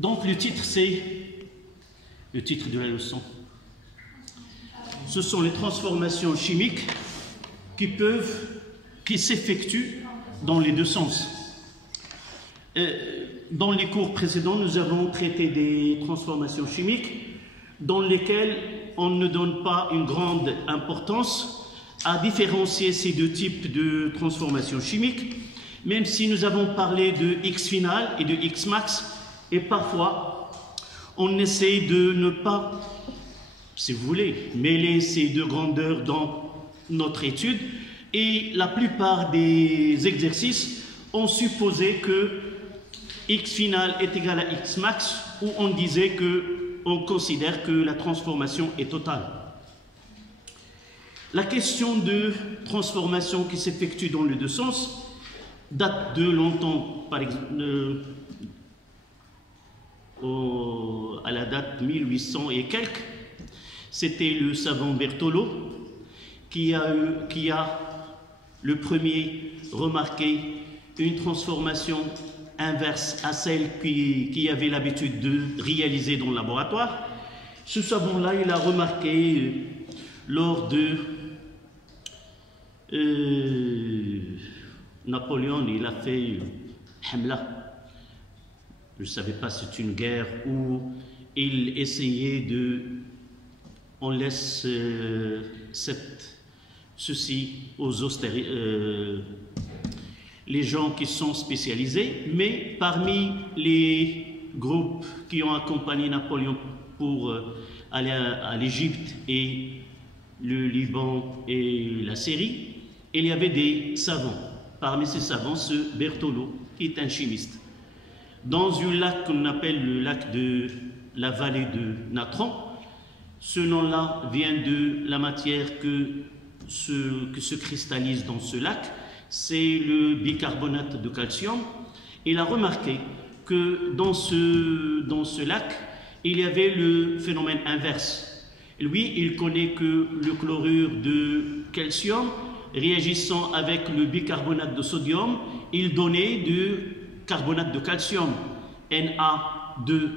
Donc le titre, c'est le titre de la leçon. Ce sont les transformations chimiques qui s'effectuent dans les deux sens. Dans les cours précédents, nous avons traité des transformations chimiques dans lesquelles on ne donne pas une grande importance à différencier ces deux types de transformations chimiques, même si nous avons parlé de X final et de X max, et parfois on essaie de ne pas, si vous voulez, mêler ces deux grandeurs dans notre étude, et la plupart des exercices ont supposé que X final est égal à X max, où on disait qu'on considère que la transformation est totale. La question de transformation qui s'effectue dans les deux sens date de longtemps, par exemple, à la date 1800 et quelques. C'était le savant Bertollo qui a le premier remarqué une transformation inverse à celle qui avait l'habitude de réaliser dans le laboratoire. Ce savant-là, il a remarqué lors de Napoléon, il a fait Hamla. Je ne savais pas si c'est une guerre où il essayait de... On laisse ceci aux les gens qui sont spécialisés, mais parmi les groupes qui ont accompagné Napoléon pour aller à l'Égypte et le Liban et la Syrie, il y avait des savants. Parmi ces savants, ce Bertollo, qui est un chimiste. Dans un lac qu'on appelle le lac de la vallée de Natron, ce nom-là vient de la matière que se cristallise dans ce lac, c'est le bicarbonate de calcium. Il a remarqué que dans ce lac, il y avait le phénomène inverse. Lui, il connaît que le chlorure de calcium, réagissant avec le bicarbonate de sodium, il donnait du carbonate de calcium, Na2,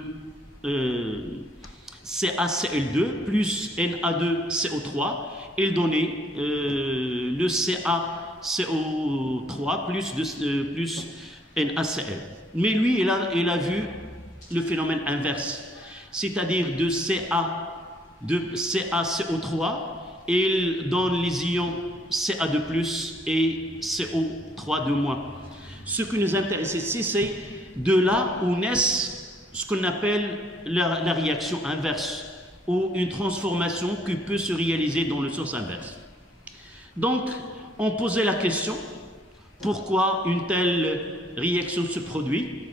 CaCl2 plus Na2CO3, il donnait le CaCO3 plus NaCl. Mais lui, il a vu le phénomène inverse, c'est-à-dire de CaCO3, il donne les ions Ca2+ et CO3-. Ce qui nous intéresse ici, c'est de là où naissent ce qu'on appelle la réaction inverse, ou une transformation qui peut se réaliser dans le sens inverse. Donc, on posait la question, pourquoi une telle réaction se produit?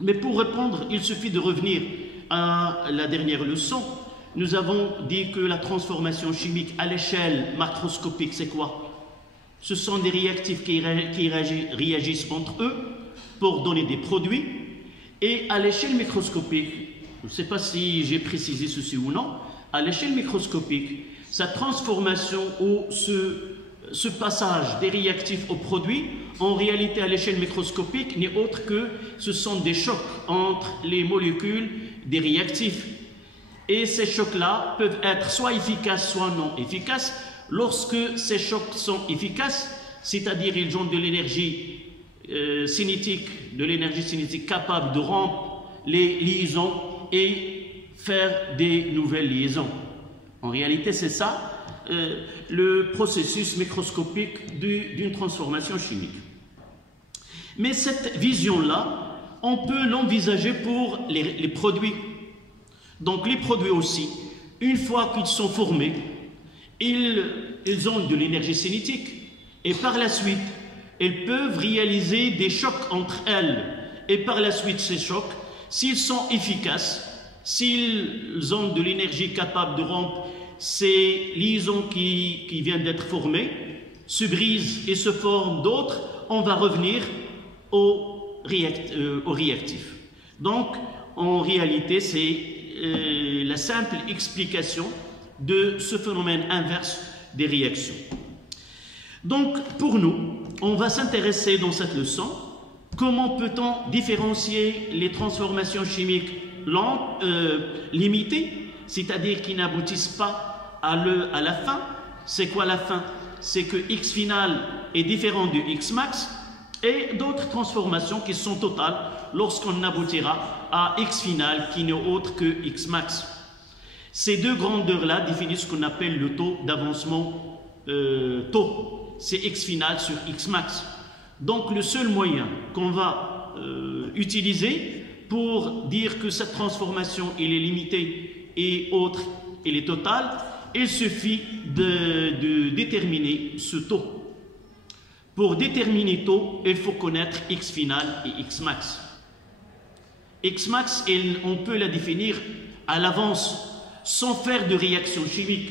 Mais pour répondre, il suffit de revenir à la dernière leçon. Nous avons dit que la transformation chimique à l'échelle macroscopique, c'est quoi? Ce sont des réactifs qui réagissent entre eux pour donner des produits. Et à l'échelle microscopique, je ne sais pas si j'ai précisé ceci ou non, à l'échelle microscopique, sa transformation ou ce passage des réactifs aux produits, en réalité à l'échelle microscopique, n'est autre que ce sont des chocs entre les molécules des réactifs. Et ces chocs-là peuvent être soit efficaces, soit non efficaces. Lorsque ces chocs sont efficaces, c'est-à-dire ils ont de l'énergie cinétique, capable de rompre les liaisons et faire des nouvelles liaisons. En réalité, c'est ça le processus microscopique d'une transformation chimique. Mais cette vision-là, on peut l'envisager pour les produits. Donc les produits aussi, une fois qu'ils sont formés, ils ont de l'énergie cinétique et par la suite, ils peuvent réaliser des chocs entre elles. Et par la suite, ces chocs, s'ils sont efficaces, s'ils ont de l'énergie capable de rompre ces liaisons qui viennent d'être formées, se brisent et se forment d'autres, on va revenir au réactif. Donc, en réalité, c'est la simple explication de ce phénomène inverse des réactions. Donc, pour nous, on va s'intéresser dans cette leçon Comment peut-on différencier les transformations chimiques lentes, limitées, c'est-à-dire qui n'aboutissent pas à la fin? C'est quoi la fin? C'est que X final est différent de X max, et d'autres transformations qui sont totales lorsqu'on aboutira à X final qui n'est autre que X max. Ces deux grandeurs-là définissent ce qu'on appelle le taux d'avancement taux. C'est X final sur X max. Donc le seul moyen qu'on va utiliser pour dire que cette transformation elle est limitée et autre elle est totale, il suffit de déterminer ce taux. Pour déterminer taux, il faut connaître X final et X max. X max, on peut la définir à l'avance sans faire de réaction chimique.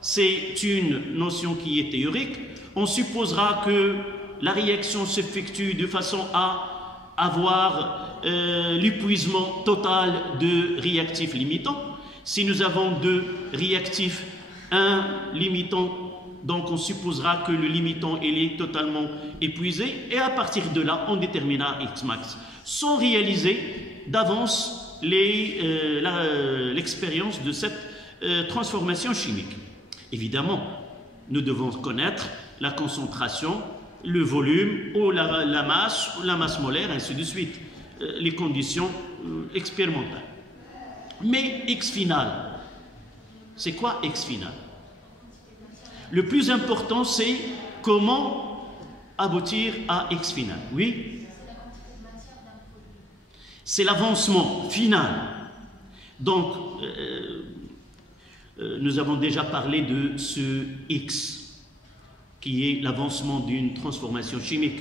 C'est une notion qui est théorique. On supposera que la réaction s'effectue de façon à avoir l'épuisement total de réactifs limitants. Si nous avons deux réactifs, un limitant, donc on supposera que le limitant il est totalement épuisé et à partir de là, on déterminera X max sans réaliser d'avance l'expérience de cette transformation chimique. Évidemment, nous devons connaître la concentration, le volume ou la masse molaire, ainsi de suite, les conditions expérimentales. Mais X final, c'est quoi X final? Le plus important, c'est comment aboutir à X final. Oui? C'est l'avancement final. Donc, nous avons déjà parlé de ce X, qui est l'avancement d'une transformation chimique.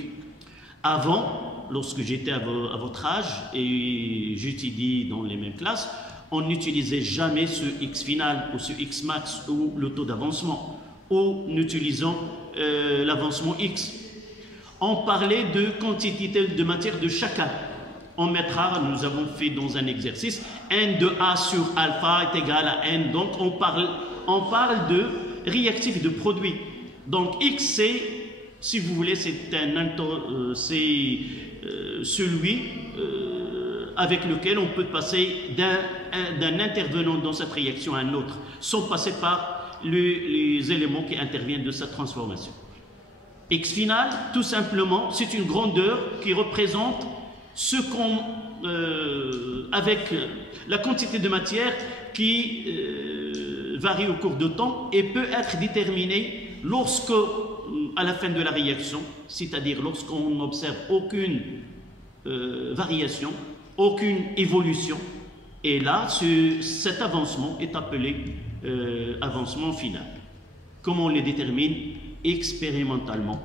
Avant, lorsque j'étais à votre âge et j'étudie dans les mêmes classes, on n'utilisait jamais ce X final ou ce X max ou le taux d'avancement, ou nous utilisons l'avancement X. On parlait de quantité de matière de chacun. On mettra, nous avons fait dans un exercice, N de A sur alpha est égal à N. Donc on parle de réactifs de produits. Donc X, c'est, si vous voulez, c'est celui avec lequel on peut passer d'un intervenant dans cette réaction à un autre, sans passer par les éléments qui interviennent de cette transformation. X final, tout simplement, c'est une grandeur qui représente ce qu'on, avec la quantité de matière qui varie au cours de temps et peut être déterminée lorsque, à la fin de la réaction, c'est-à-dire lorsqu'on n'observe aucune variation, aucune évolution, et là, cet avancement est appelé avancement final. Comment on les détermine? Expérimentalement.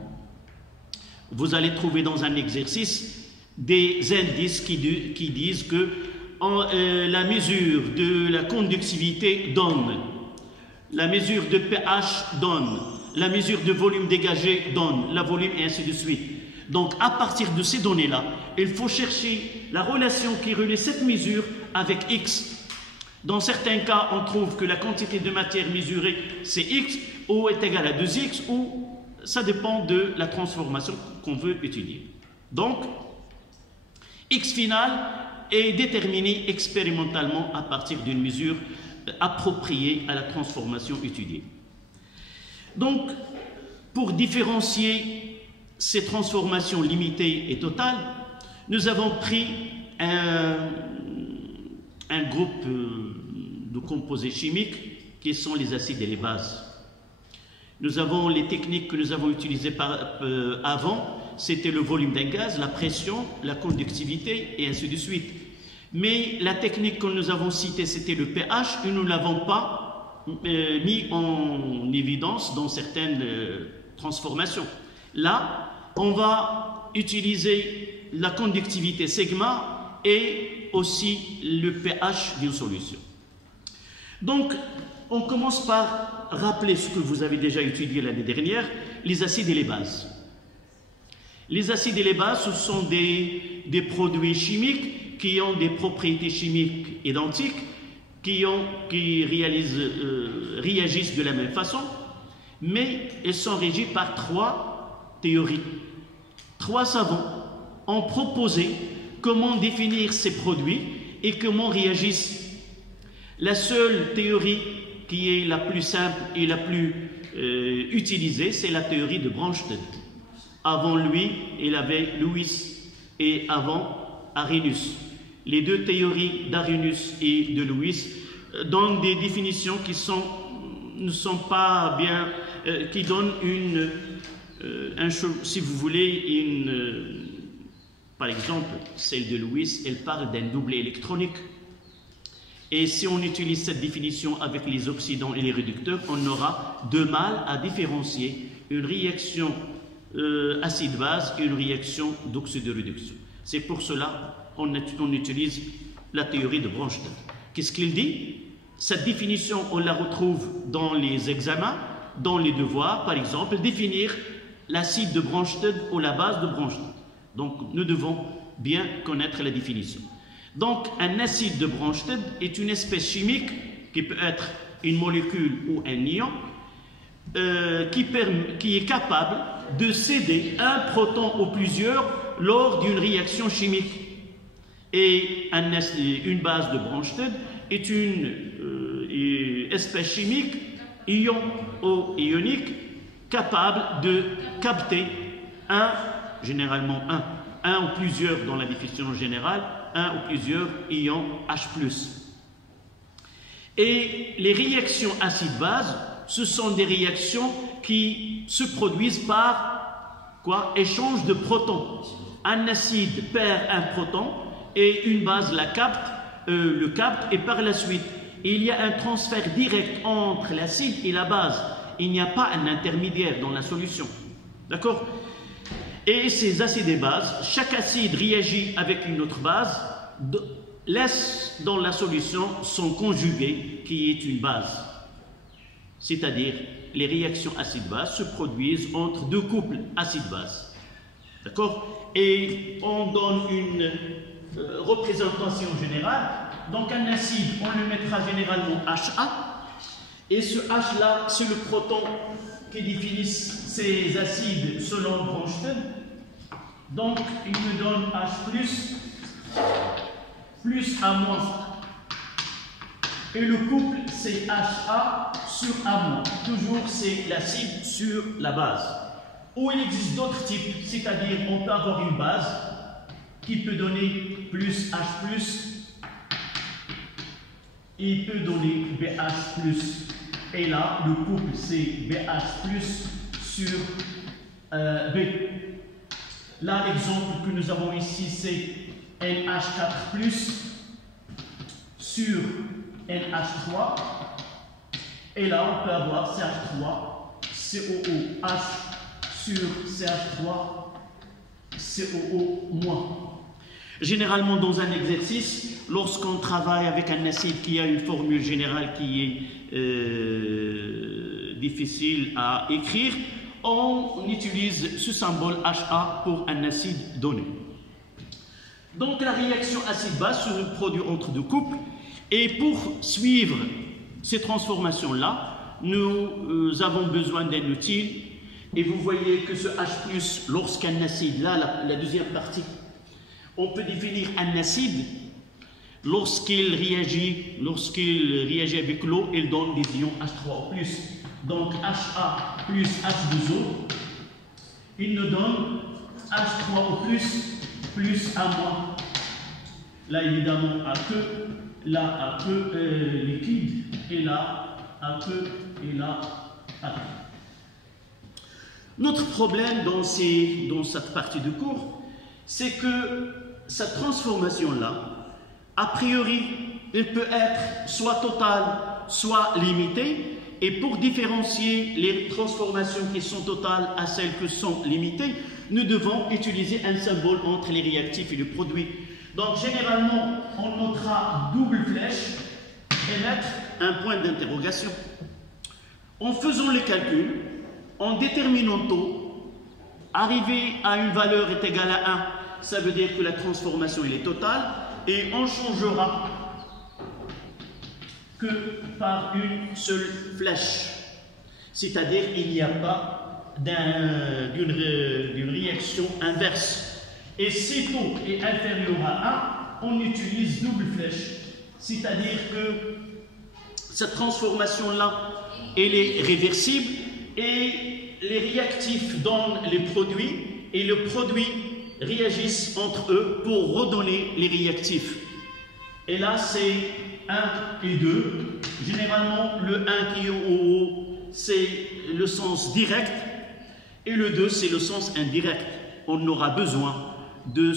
Vous allez trouver dans un exercice des indices qui disent que la mesure de la conductivité donne, la mesure de pH donne, la mesure de volume dégagé donne, la volume et ainsi de suite. Donc à partir de ces données-là, il faut chercher la relation qui relie cette mesure avec X. Dans certains cas, on trouve que la quantité de matière mesurée, c'est X, ou est égale à 2X, ou ça dépend de la transformation qu'on veut étudier. Donc, X final est déterminé expérimentalement à partir d'une mesure appropriée à la transformation étudiée. Donc, pour différencier ces transformations limitées et totales, nous avons pris un groupe de composés chimiques qui sont les acides et les bases. Nous avons les techniques que nous avons utilisées avant, c'était le volume d'un gaz, la pression, la conductivité et ainsi de suite. Mais la technique que nous avons citée, c'était le pH, et nous ne l'avons pas mis en évidence dans certaines transformations. Là, on va utiliser la conductivité sigma et aussi le pH d'une solution. Donc, on commence par rappeler ce que vous avez déjà étudié l'année dernière, les acides et les bases. Les acides et les bases, ce sont des produits chimiques qui ont des propriétés chimiques identiques, qui réagissent de la même façon, mais elles sont régies par trois théories, trois savants ont proposé comment définir ces produits et comment réagissent. La seule théorie qui est la plus simple et la plus utilisée, c'est la théorie de Bronsted. Avant lui, il avait Lewis et avant Arrhenius. Les deux théories d'Arrhenius et de Lewis donnent des définitions qui ne sont pas bien, qui donnent si vous voulez, par exemple, celle de Lewis, elle parle d'un doublet électronique. Et si on utilise cette définition avec les oxydants et les réducteurs, on aura de mal à différencier une réaction acide-base et une réaction d'oxydoréduction. C'est pour cela qu'on utilise la théorie de Bronsted. Qu'est-ce qu'il dit? Cette définition, on la retrouve dans les examens, dans les devoirs, par exemple, définir l'acide de Bronsted ou la base de Bronsted. Donc, nous devons bien connaître la définition. Donc, un acide de Bronsted est une espèce chimique qui peut être une molécule ou un ion qui est capable de céder un proton ou plusieurs lors d'une réaction chimique. Et une base de Bronsted est une espèce chimique ion ou ionique capable de capter généralement un ou plusieurs dans la définition générale, un ou plusieurs ions H+. Et les réactions acide-base, ce sont des réactions qui se produisent par échange de protons. Un acide perd un proton et une base le capte et par la suite, il y a un transfert direct entre l'acide et la base. Il n'y a pas un intermédiaire dans la solution. D'accord? Et ces acides et bases, chaque acide réagit avec une autre base, laisse dans la solution son conjugué qui est une base. C'est-à-dire, les réactions acide-base se produisent entre deux couples acide-base. D'accord? Et on donne une représentation générale. Donc un acide, on le mettra généralement HA. Et ce H-là, c'est le proton qui définit ces acides selon Bronsted. Donc, il me donne H+, plus A-. Et le couple, c'est HA sur A-. Toujours, c'est l'acide sur la base. Ou il existe d'autres types, c'est-à-dire on peut avoir une base qui peut donner plus H+, il peut donner BH+. Et là, le couple, c'est BH+, sur B. Là, l'exemple que nous avons ici, c'est NH4+, sur NH3. Et là, on peut avoir CH3, COOH sur CH3, COO-. Généralement, dans un exercice, lorsqu'on travaille avec un acide qui a une formule générale qui est difficile à écrire, on utilise ce symbole HA pour un acide donné. Donc la réaction acide-base se produit entre deux couples et pour suivre ces transformations-là, nous avons besoin d'un outil et vous voyez que ce H+, lorsqu'un acide, là la deuxième partie, on peut définir un acide lorsqu'il réagit avec l'eau, il donne des ions H3O+. Donc HA plus H2O, il nous donne H3O+, plus A-. Là évidemment aqueux, là aqueux liquide, et là aqueux, et là aqueux. Notre problème dans cette partie du cours, c'est que cette transformation-là, a priori, elle peut être soit totale, soit limitée. Et pour différencier les transformations qui sont totales à celles qui sont limitées, nous devons utiliser un symbole entre les réactifs et le produit. Donc, généralement, on notera double flèche et mettre un point d'interrogation. En faisant les calculs, en déterminant taux, arriver à une valeur est égale à 1, ça veut dire que la transformation elle est totale et on changera que par une seule flèche. C'est-à-dire qu'il n'y a pas d'une réaction inverse. Et si taux est inférieur à 1, on utilise double flèche. C'est-à-dire que cette transformation-là, elle est réversible et les réactifs donnent les produits et le produit réagissent entre eux pour redonner les réactifs. Et là, c'est 1 et 2. Généralement, le 1 qui est au haut, c'est le sens direct et le 2, c'est le sens indirect. On aura besoin de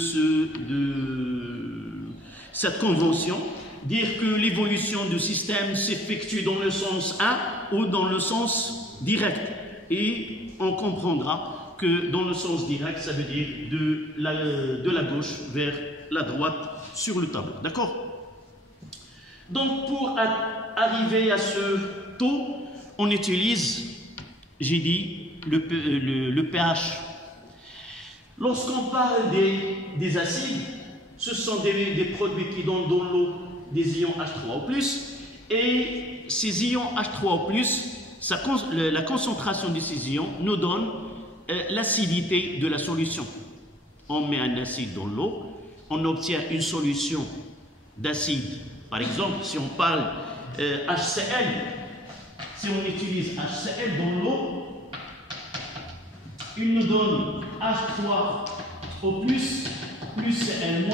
cette convention, dire que l'évolution du système s'effectue dans le sens 1 ou dans le sens direct. Et on comprendra que dans le sens direct, ça veut dire de la gauche vers la droite sur le tableau. D'accord? Donc, pour arriver à ce taux, on utilise, j'ai dit, le pH. Lorsqu'on parle des acides, ce sont des produits qui donnent dans l'eau des ions H3O+, et ces ions H3O+, la concentration de ces ions nous donne l'acidité de la solution. On met un acide dans l'eau, on obtient une solution d'acide. Par exemple, si on parle HCl, si on utilise HCl dans l'eau, il nous donne H3O+, plus Cl-.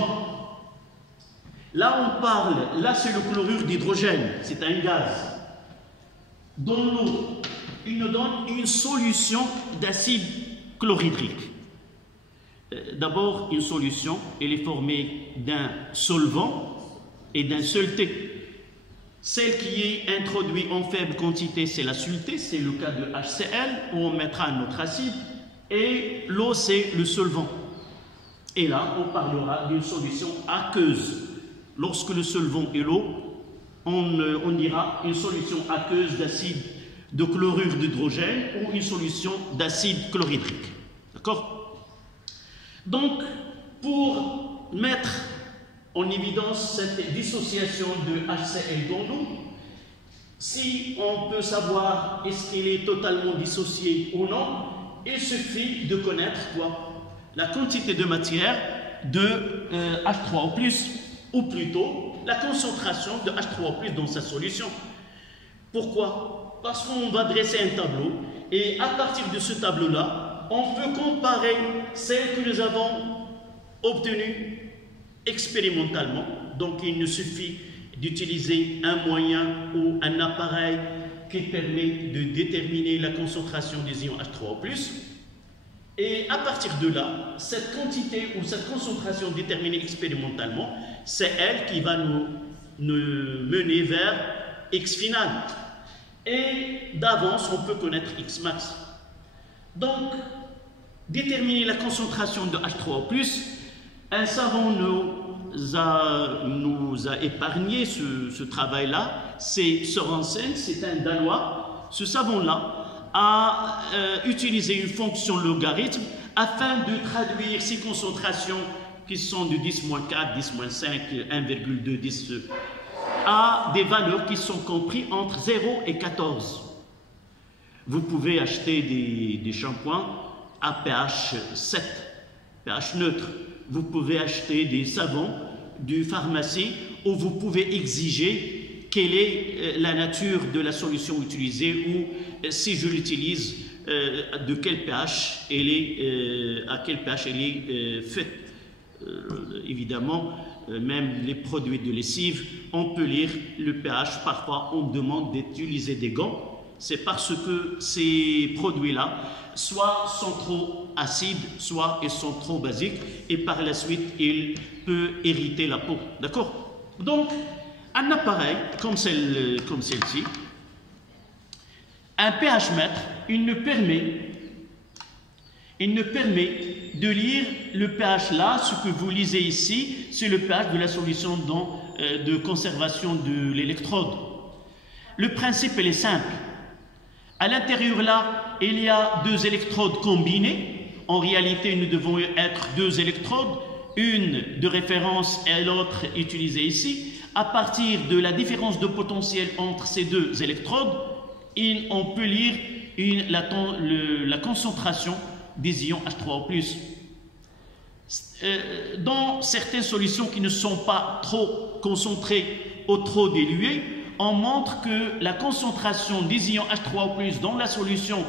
Là, on parle, là c'est le chlorure d'hydrogène, c'est un gaz. Dans l'eau, il nous donne une solution d'acide chlorhydrique. D'abord, une solution, elle est formée d'un solvant et d'un saleté. Celle qui est introduite en faible quantité, c'est la saleté, c'est le cas de HCl, où on mettra un autre acide, et l'eau, c'est le solvant. Et là, on parlera d'une solution aqueuse. Lorsque le solvant est l'eau, on dira une solution aqueuse d'acide de chlorure d'hydrogène ou une solution d'acide chlorhydrique. D'accord? Donc, pour mettre en évidence cette dissociation de HCl dans l'eau, si on peut savoir est-ce qu'il est totalement dissocié ou non, il suffit de connaître quoi? La quantité de matière de H3O+, ou plutôt la concentration de H3O+ dans sa solution. Pourquoi? Parce qu'on va dresser un tableau et à partir de ce tableau-là, on peut comparer celle que nous avons obtenue expérimentalement. Donc il nous suffit d'utiliser un moyen ou un appareil qui permet de déterminer la concentration des ions H3O+. Et à partir de là, cette quantité ou cette concentration déterminée expérimentalement, c'est elle qui va nous mener vers X final. Et d'avance, on peut connaître X max. Donc, déterminer la concentration de H3O+, un savant nous a épargné ce travail-là. C'est Sørensen, c'est un Danois. Ce savant-là a utilisé une fonction logarithme afin de traduire ces concentrations qui sont de 10-4, 10-5, 1,2, 10 à des valeurs qui sont comprises entre 0 et 14. Vous pouvez acheter des shampoings à pH 7, pH neutre. Vous pouvez acheter des savons du pharmacie où vous pouvez exiger quelle est la nature de la solution utilisée ou si je l'utilise, de quel pH elle est, à quel pH elle est faite. Évidemment, même les produits de lessive, on peut lire le pH. Parfois, on demande d'utiliser des gants. C'est parce que ces produits-là, soit sont trop acides, soit ils sont trop basiques, et par la suite, ils peuvent irriter la peau. D'accord? Donc, un appareil comme celle-ci, un pH mètre, il nous permet de lire le pH là. Ce que vous lisez ici, c'est le pH de la solution de conservation de l'électrode. Le principe, il est simple. À l'intérieur là, il y a deux électrodes combinées. En réalité, nous devons être deux électrodes, une de référence et l'autre utilisée ici. À partir de la différence de potentiel entre ces deux électrodes, on peut lire la concentration des ions H3O+. Dans certaines solutions qui ne sont pas trop concentrées ou trop diluées, on montre que la concentration des ions H3O+ dans la solution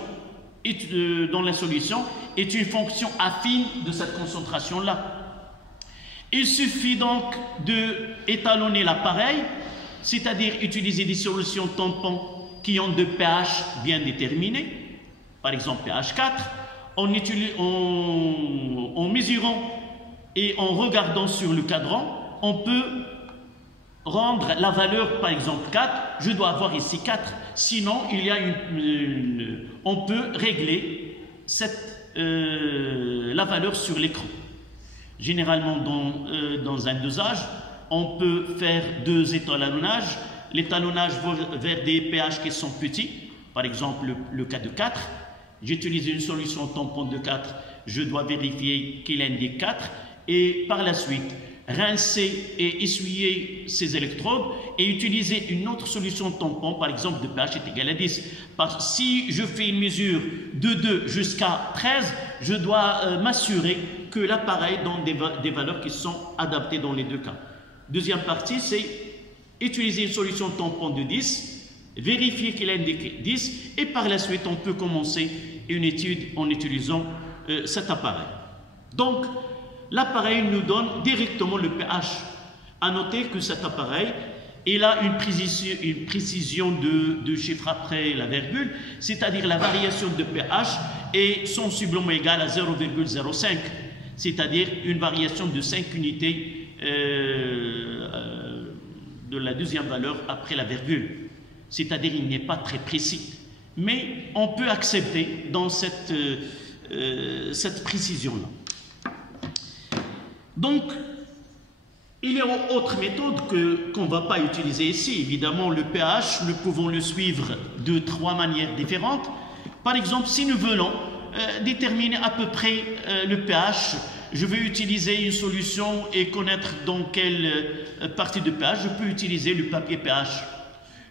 est une fonction affine de cette concentration-là. Il suffit donc d'étalonner l'appareil, c'est-à-dire utiliser des solutions tampons qui ont de pH bien déterminé, par exemple pH 4, en mesurant et en regardant sur le cadran, on peut rendre la valeur, par exemple 4, je dois avoir ici 4, sinon il y a on peut régler la valeur sur l'écran. Généralement dans un dosage, on peut faire 2 étalonnages. L'étalonnage va vers des pH qui sont petits, par exemple le cas de 4. J'utilise une solution tampon de 4, je dois vérifier qu'il indique 4 et par la suite rincer et essuyer ces électrodes et utiliser une autre solution tampon, par exemple de pH est égal à 10. Parce que si je fais une mesure de 2 jusqu'à 13, je dois m'assurer que l'appareil donne des valeurs qui sont adaptées dans les deux cas. Deuxième partie, c'est utiliser une solution tampon de 10, vérifier qu'il indique 10 et par la suite on peut commencer une étude en utilisant cet appareil. Donc, l'appareil nous donne directement le pH. À noter que cet appareil, il a une précision de chiffre après la virgule, c'est-à-dire la variation de pH est sensiblement égale à 0,05, c'est-à-dire une variation de 5 unités de la deuxième valeur après la virgule. C'est-à-dire il n'est pas très précis. Mais on peut accepter dans cette précision-là. Donc, il y a autre méthode qu'on ne va pas utiliser ici. Évidemment, le pH, nous pouvons le suivre de 3 manières différentes. Par exemple, si nous voulons déterminer à peu près le pH, je vais utiliser une solution et connaître dans quelle partie de pH, je peux utiliser le papier pH.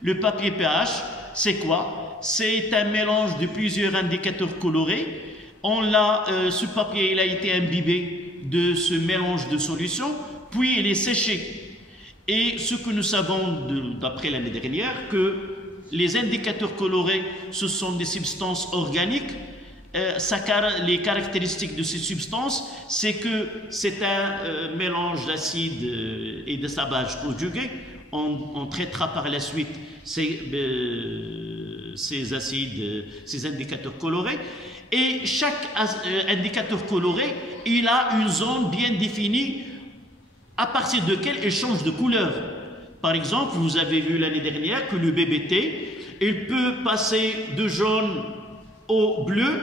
Le papier pH, c'est quoi? C'est un mélange de plusieurs indicateurs colorés. Ce papier il a été imbibé de ce mélange de solutions, puis il est séché. Et ce que nous savons d'après l'année dernière, que les indicateurs colorés, ce sont des substances organiques. Les caractéristiques de ces substances, c'est que c'est un mélange d'acide et de sabage conjugués. On traitera par la suite ces acides, ces indicateurs colorés. Et chaque indicateur coloré, il a une zone bien définie à partir de laquelle il change de couleur. Par exemple, vous avez vu l'année dernière que le BBT, il peut passer de jaune au bleu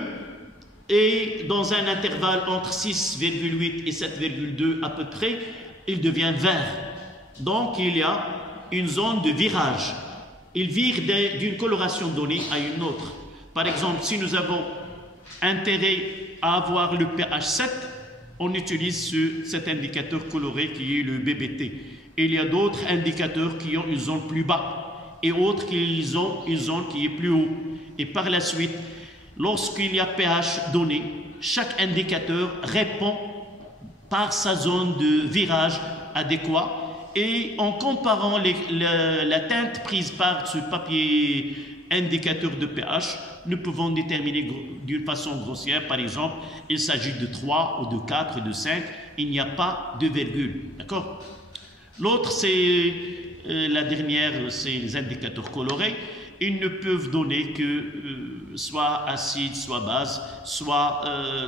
et dans un intervalle entre 6,8 et 7,2 à peu près, il devient vert. Donc, il y a une zone de virage. Il vire d'une coloration donnée à une autre. Par exemple, si nous avons intérêt à avoir le pH 7, on utilise cet indicateur coloré qui est le BBT. Et il y a d'autres indicateurs qui ont une zone plus bas et autres qui ont une zone qui est plus haut. Et par la suite, lorsqu'il y a pH donné, chaque indicateur répond par sa zone de virage adéquat. Et en comparant la teinte prise par ce papier indicateur de pH, nous pouvons déterminer d'une façon grossière, par exemple, il s'agit de 3 ou de 4 ou de 5, il n'y a pas de virgule. D'accord? L'autre, c'est la dernière, c'est les indicateurs colorés. Ils ne peuvent donner que soit acide, soit base, soit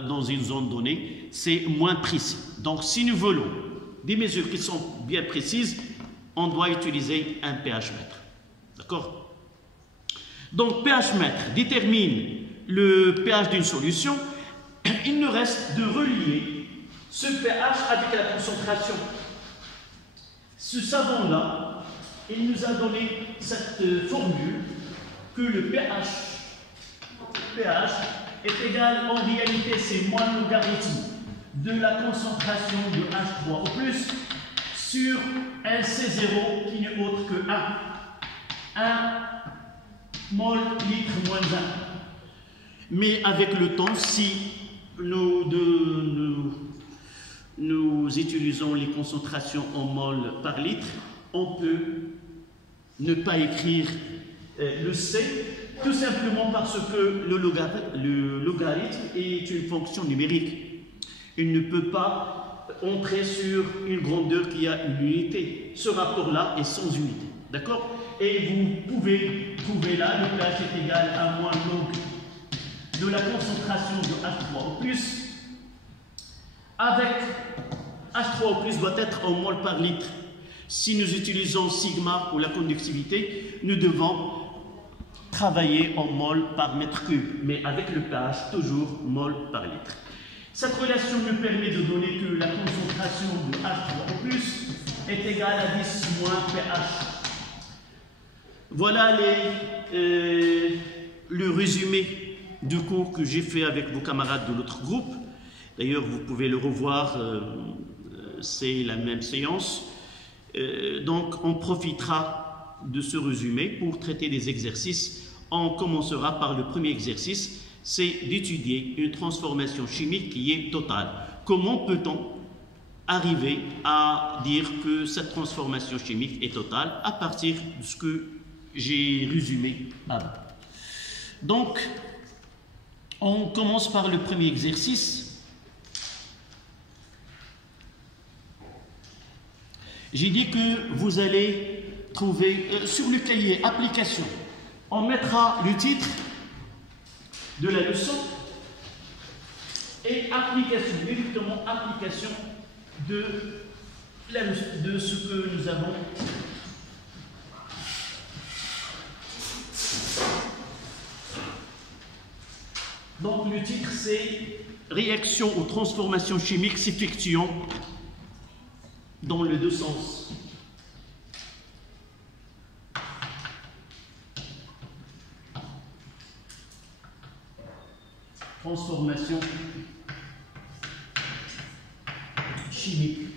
dans une zone donnée. C'est moins précis. Donc, si nous voulons des mesures qui sont bien précises, on doit utiliser un pH mètre. D'accord? Donc, pH mètre détermine le pH d'une solution. Il nous reste de relier ce pH avec la concentration. Ce savant-là, il nous a donné cette formule que le pH est égal, en réalité, c'est moins logarithme de la concentration de H3O+, sur un C0 qui n'est autre que 1 mol litre moins 1. Mais avec le temps, si nous nous utilisons les concentrations en mol par litre, on peut ne pas écrire le C, tout simplement parce que le logarithme est une fonction numérique. Il ne peut pas entrer sur une grandeur qui a une unité. Ce rapport-là est sans unité. D'accord? Et vous pouvez trouver là, le pH est égal à moins log de la concentration de H3O+, avec H3O+, doit être en mol par litre. Si nous utilisons sigma pour la conductivité, nous devons travailler en mol par mètre cube, mais avec le pH toujours mol par litre. Cette relation nous permet de donner que la concentration de H3O+, est égale à 10 moins pH. Voilà le résumé du cours que j'ai fait avec vos camarades de l'autre groupe. D'ailleurs, vous pouvez le revoir, c'est la même séance. Donc, on profitera de ce résumé pour traiter des exercices. On commencera par le premier exercice, c'est d'étudier une transformation chimique qui est totale. Comment peut-on arriver à dire que cette transformation chimique est totale à partir de ce que j'ai résumé avant? Donc, on commence par le premier exercice. J'ai dit que vous allez trouver sur le cahier application, on mettra le titre de la leçon et application, directement application de ce que nous avons. Donc le titre c'est réaction aux transformations chimiques s'effectuant dans les deux sens. Transformation chimique.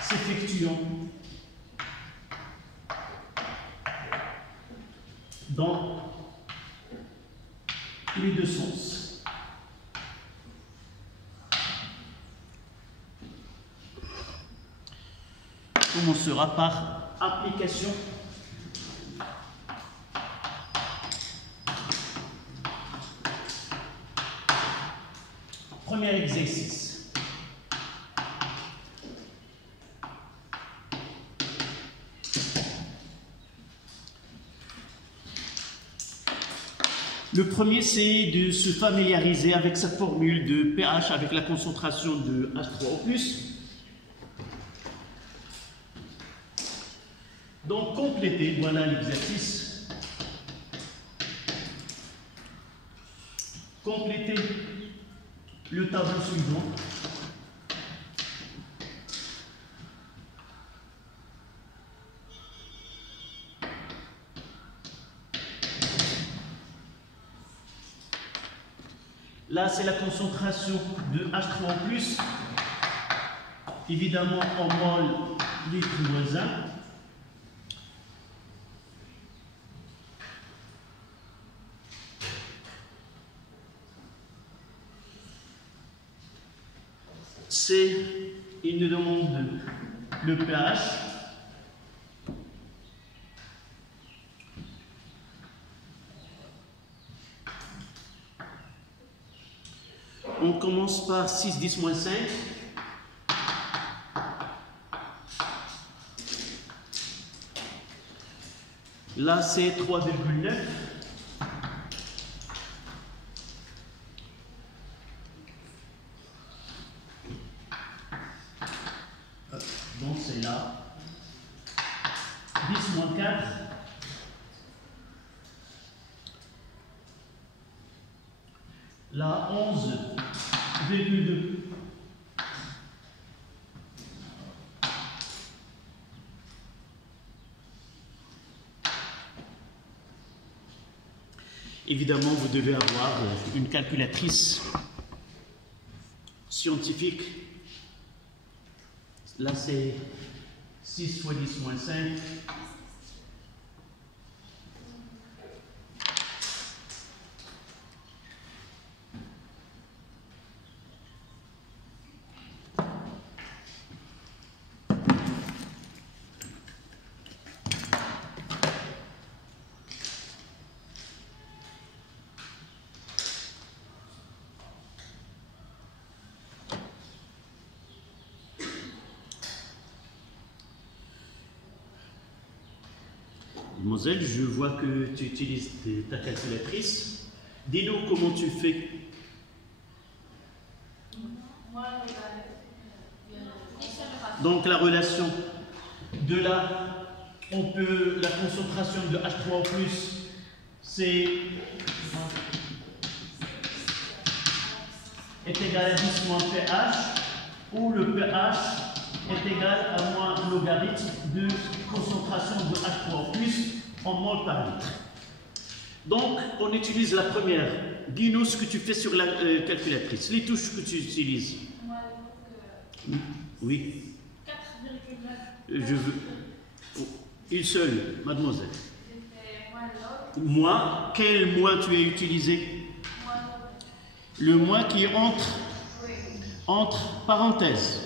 S'effectuant dans les deux sens. On commencera par application. Premier exercice. Le premier, c'est de se familiariser avec cette formule de pH avec la concentration de H3O+. Donc, compléter, voilà l'exercice. Compléter le tableau suivant. Là, c'est la concentration de H3O+, évidemment en mol litre moins 1. C'est une demande le pH. On commence par 6, 10, moins 5. Là, c'est 3,9. Donc, c'est là. 10 moins 4. Là, 11,2. Évidemment, vous devez avoir une calculatrice scientifique. Là, c'est 6 fois 10 moins 5. Mademoiselle, je vois que tu utilises ta calculatrice. Dis-nous comment tu fais. Donc la relation de là, on peut, la concentration de H3O+, c'est est égal à 10 moins pH, où le pH est égal à moins logarithme de concentration de H3O+, en mol par litre. Donc, on utilise la première. Dis-nous ce que tu fais sur la calculatrice, les touches que tu utilises. Oui. Je veux une seule, mademoiselle. Moins, quel moins tu as utilisé? Le moins qui est entre parenthèses.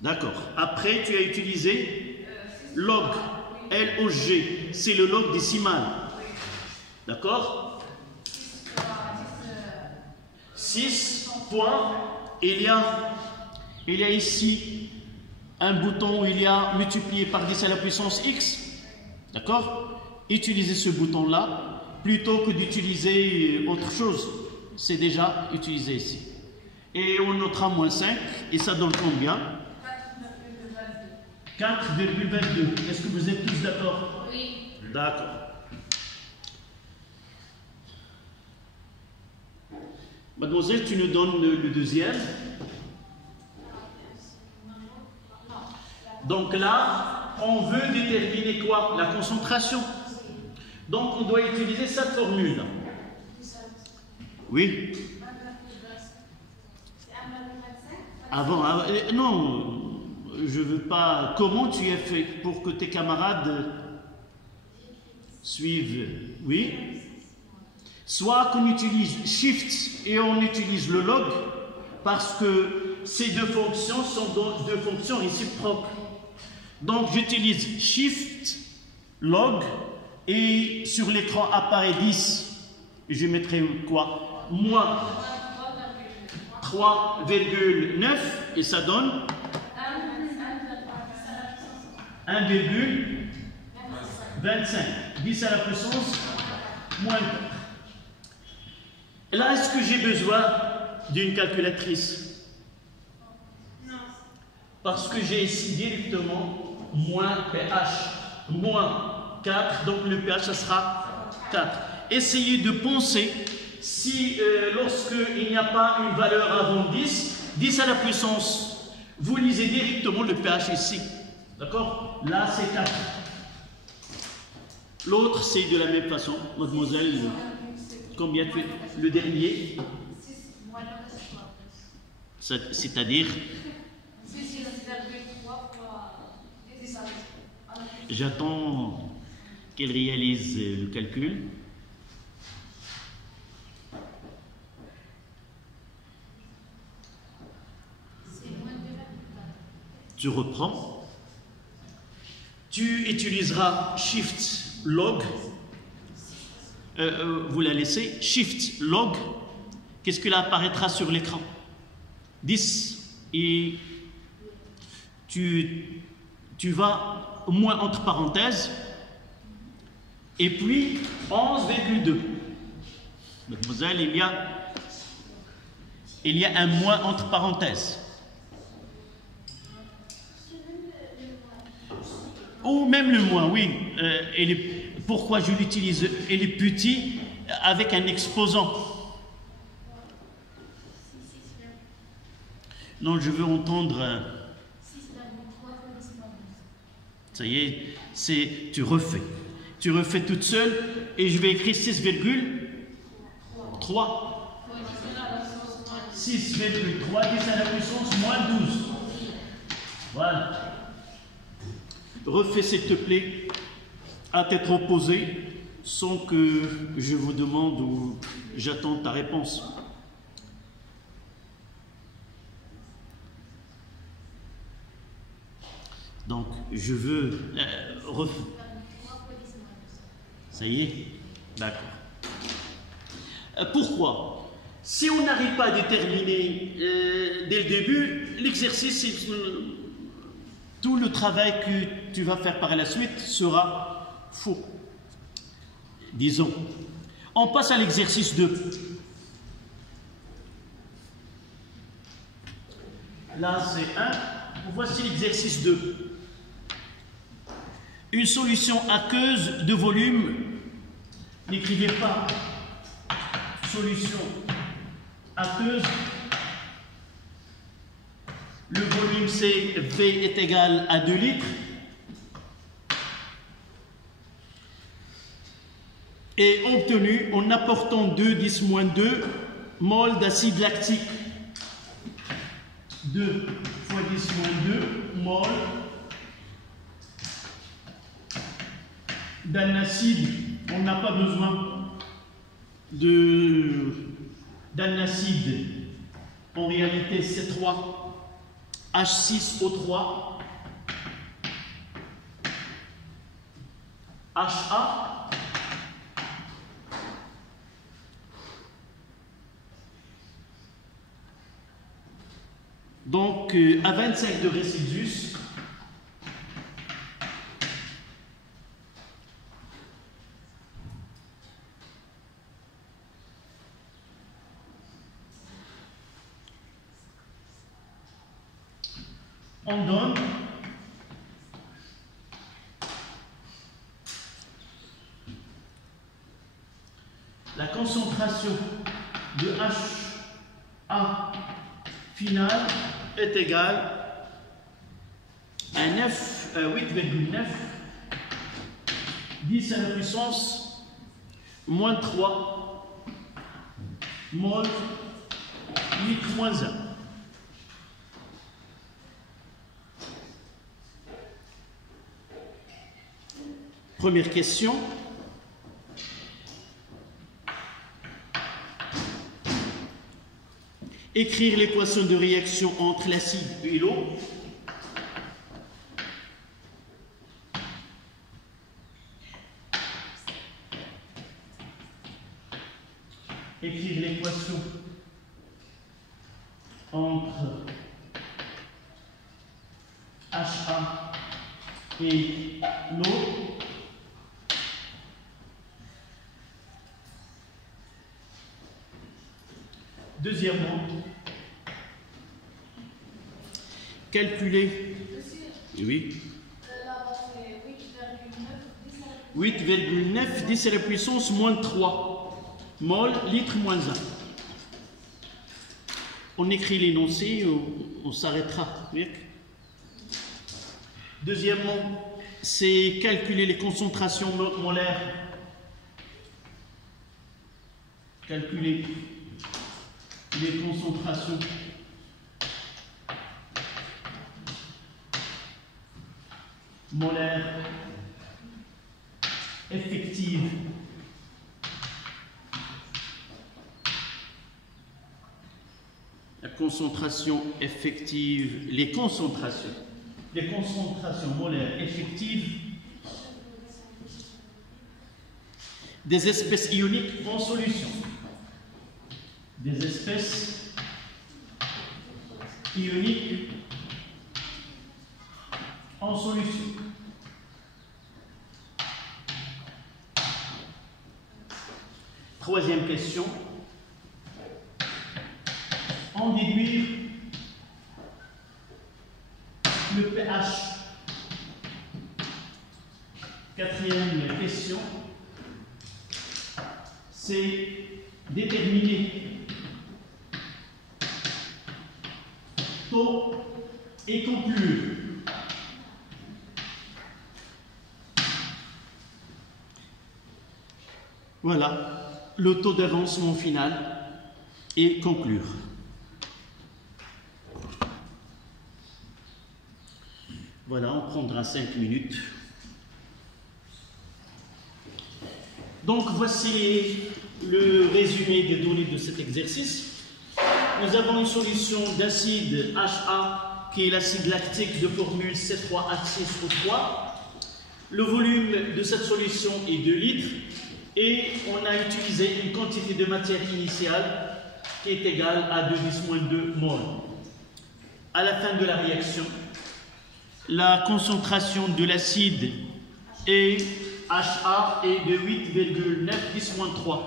D'accord. Après, tu as utilisé log, LOG, c'est le log décimal. D'accord? 6 points. Il y a ici un bouton où il y a multiplié par 10 à la puissance x. D'accord? Utilisez ce bouton-là plutôt que d'utiliser autre chose. C'est déjà utilisé ici. Et on notera moins 5. Et ça donne combien? 4,22. Est-ce que vous êtes tous d'accord? Oui. D'accord. Mademoiselle, tu nous donnes le deuxième. Donc là, on veut déterminer quoi? La concentration. Donc on doit utiliser cette formule. Oui. Avant, non, je veux pas. Comment tu as fait pour que tes camarades suivent? Oui. Soit qu'on utilise shift et on utilise le log, parce que ces deux fonctions sont deux fonctions réciproques. Donc j'utilise shift, log, et sur l'écran apparaît 10. Je mettrai quoi? Moins 3,9 et ça donne 1,25. 10 à la puissance moins 4. Là, est-ce que j'ai besoin d'une calculatrice? Non. Parce que j'ai ici directement moins pH, moins 4, donc le pH, ça sera 4. Essayez de penser si lorsqu'il n'y a pas une valeur avant 10, 10 à la puissance, vous lisez directement le pH ici. D'accord? Là, c'est 4. L'autre, c'est de la même façon. Mademoiselle, combien tu es? Le dernier? C'est-à-dire? J'attends qu'elle réalise le calcul. Tu reprends. Tu utiliseras Shift Log. Vous la laissez. Shift Log. Qu'est-ce que là apparaîtra sur l'écran? 10. Et tu vas moins entre parenthèses. Et puis 11,2. Mademoiselle, il y a un moins entre parenthèses. Ou même le moins, oui. Pourquoi je l'utilise? Elle est petit avec un exposant. Non, je veux entendre. Ça y est, tu refais. Tu refais toute seule et je vais écrire 6,3. 6,3, 10 à la puissance, moins 12. Voilà. Refais s'il te plaît à tête reposée sans que je vous demande ou j'attends ta réponse. Donc, je veux ça y est? D'accord. Pourquoi? Si on n'arrive pas à déterminer dès le début, l'exercice, tout le travail que tu vas faire par la suite sera Faux. Disons. On passe à l'exercice 2. Là, c'est 1. Voici l'exercice 2. Une solution aqueuse de volume. N'écrivez pas solution aqueuse. Le volume c'est V est égal à 2 litres. Et obtenu en apportant 2-10-2 mol d'acide lactique. 2 fois 10-2 mol d'un acide. On n'a pas besoin d'un acide. En réalité, c'est 3 H6O3 HA donc à 25 degrés Celsius. On donne la concentration de HA finale est égale à 8,9 10 à la puissance moins 3 mol litre moins 1. Première question. Écrire l'équation de réaction entre l'acide et l'eau. Écrire l'équation entre HA et l'eau. Deuxièmement, calculer. Oui. 8,9 10 à la puissance moins 3 mol litre moins 1. On écrit l'énoncé, on s'arrêtera. Deuxièmement, c'est calculer les concentrations molaires. Calculer les concentrations molaires effectives la concentration effective, les concentrations molaires effectives des espèces ioniques en solution. Des espèces ioniques en solution. Troisième question. En déduire le pH. Quatrième question. C'est déterminer taux et conclure. Voilà le taux d'avancement final et conclure. Voilà, on prendra 5 minutes. Donc voici le résumé des données de cet exercice. Nous avons une solution d'acide HA qui est l'acide lactique de formule C3H6O3. Le volume de cette solution est 2 litres et on a utilisé une quantité de matière initiale qui est égale à 2-2 mol. À la fin de la réaction, la concentration de l'acide est HA est de 8,9 × 10⁻3.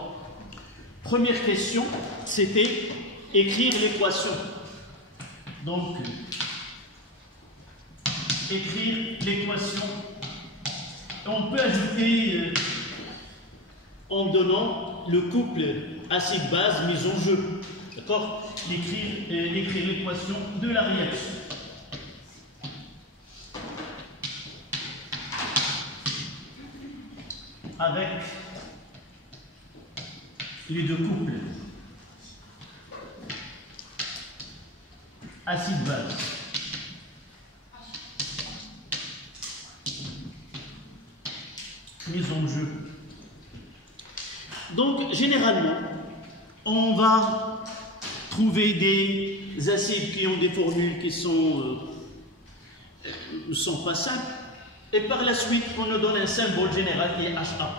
Première question, c'était écrire l'équation. Donc, écrire l'équation. On peut ajouter en donnant le couple acide-base mis en jeu. D'accord? Écrire l'équation de la réaction. Avec les deux couples acide-base. Mise en jeu. Donc, généralement, on va trouver des acides qui ont des formules qui sont pas simples, et par la suite, on nous donne un symbole général qui est HA.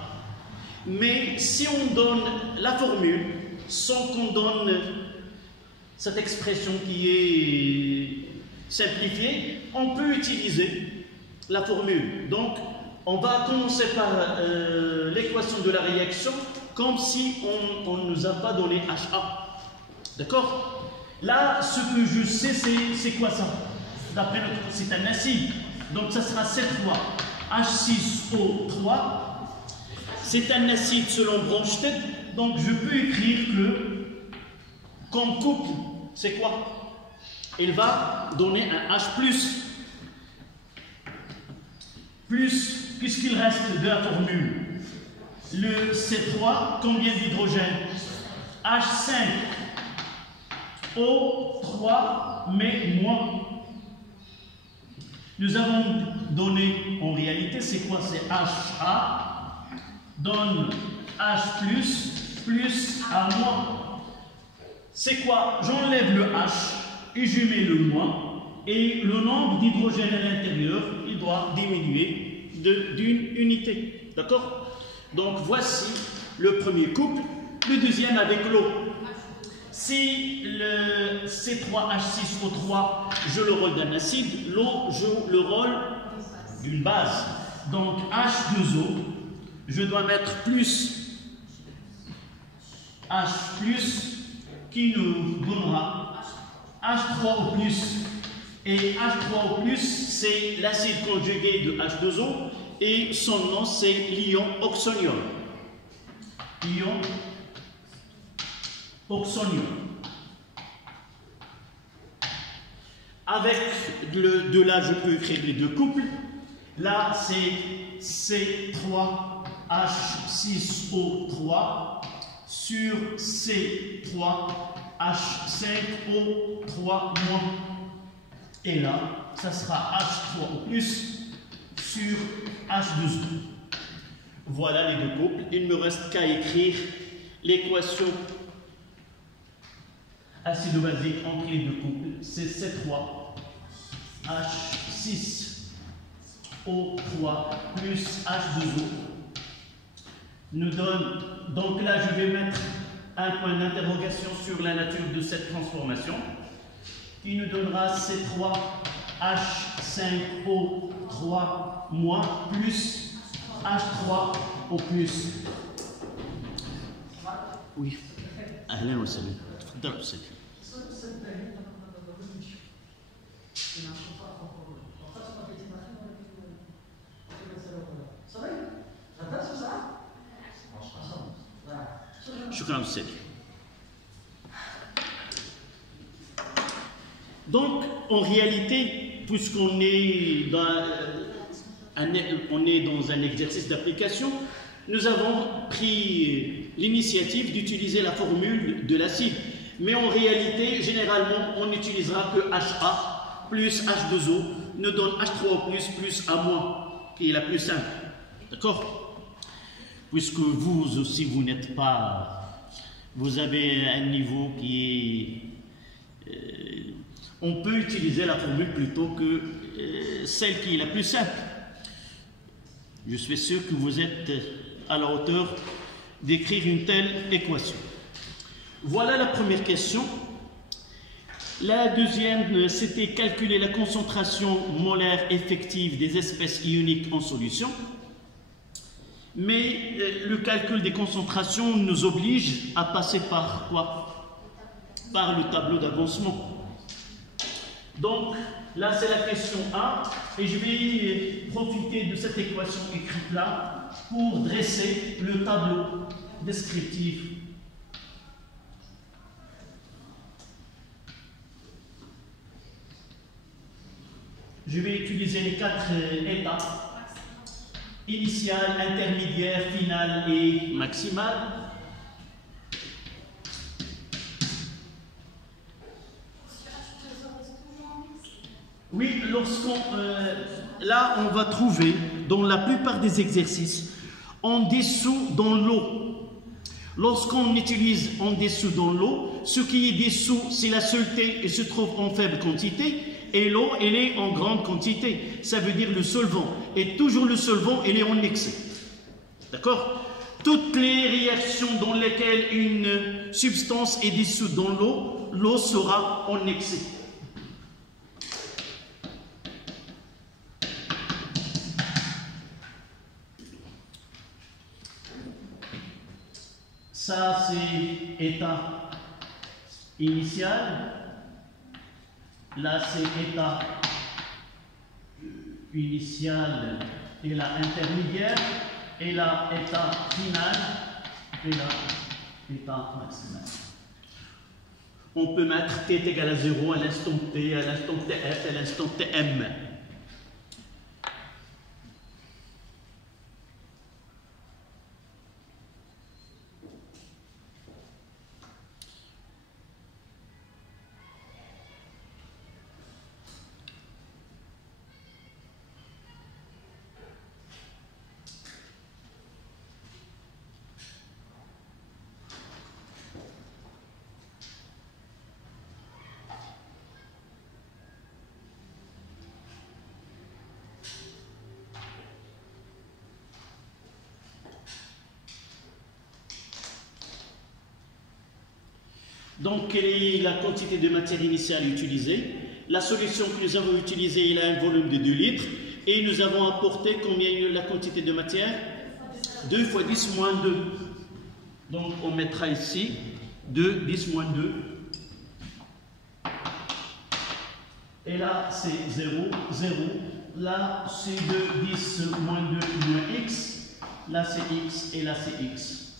Mais si on donne la formule sans qu'on donne cette expression qui est simplifiée, on peut utiliser la formule. Donc, on va commencer par l'équation de la réaction comme si on ne nous a pas donné HA. D'accord? Là, ce que je sais, c'est quoi ça? D'après notre, c'est un acide. Donc, ça sera cette fois H6O3. C'est un acide selon Bronsted. Donc, je peux écrire que, comme couple, c'est quoi? Il va donner un H+. Plus, puisqu'il reste de la formule. Le C3, combien d'hydrogène? H5O3, mais moins. Nous avons donné, en réalité, c'est quoi? C'est HA, donne H+, plus A-. C'est quoi? J'enlève le H et je mets le moins, et le nombre d'hydrogène à l'intérieur, il doit diminuer d'une unité. D'accord? Donc voici le premier couple, le deuxième avec l'eau. Si le C3H6O3 joue le rôle d'un acide, l'eau joue le rôle d'une base. Donc H2O, je dois mettre plus H+, qui nous donnera H3O+. Et H3O+, c'est l'acide conjugué de H2O et son nom c'est l'ion oxonium. Ion oxonium. Avec de là, je peux écrire les deux couples. Là, c'est C3H6O3 sur C3H5O3-. Et là, ça sera H3O+, sur H2O. Voilà les deux couples. Il ne me reste qu'à écrire l'équation acido-basique entre les deux couples. C'est C3H6O3 plus H2O. Nous donne, donc là je vais mettre un point d'interrogation sur la nature de cette transformation, qui nous donnera C3H5O3- plus H3O+. Oui. أهلا وسهلا. تفضل أستاذ. شكرا أستاذ. Donc, en réalité, puisqu'on est dans un exercice d'application, nous avons pris l'initiative d'utiliser la formule de l'acide. Mais en réalité, généralement, on n'utilisera que HA plus H2O nous donne H3O plus A-, qui est la plus simple. D'accord? Puisque vous aussi, vous n'êtes pas... Vous avez un niveau qui est... on peut utiliser la formule plutôt que celle qui est la plus simple. Je suis sûr que vous êtes à la hauteur d'écrire une telle équation. Voilà la première question. La deuxième, c'était calculer la concentration molaire effective des espèces ioniques en solution. Mais le calcul des concentrations nous oblige à passer par quoi? Par le tableau d'avancement. Donc, là, c'est la question A, et je vais profiter de cette équation écrite là pour dresser le tableau descriptif. Je vais utiliser les 4 étapes: initiale, intermédiaire, finale et maximale. Oui, là, on va trouver dans la plupart des exercices en dessous dans l'eau. Lorsqu'on utilise en dessous dans l'eau, ce qui est dessous, c'est la saleté et se trouve en faible quantité, et l'eau, elle est en grande quantité. Ça veut dire le solvant. Et toujours le solvant, elle est en excès. D'accord? Toutes les réactions dans lesquelles une substance est dissoute dans l'eau, l'eau sera en excès. Ça, c'est état initial. Là, c'est état initial et là, intermédiaire. Et là, état final. Et là, état maximal. On peut mettre t est égal à 0 à l'instant t, à l'instant tf, à l'instant tm. Donc, quelle est la quantité de matière initiale utilisée? La solution que nous avons utilisée, il a un volume de 2 litres. Et nous avons apporté combien la quantité de matière? 2 fois 10 moins 2. Donc, on mettra ici 2, 10 moins 2. Et là, c'est 0, 0. Là, c'est 2, 10 moins 2 moins x. Là, c'est x et là, c'est x.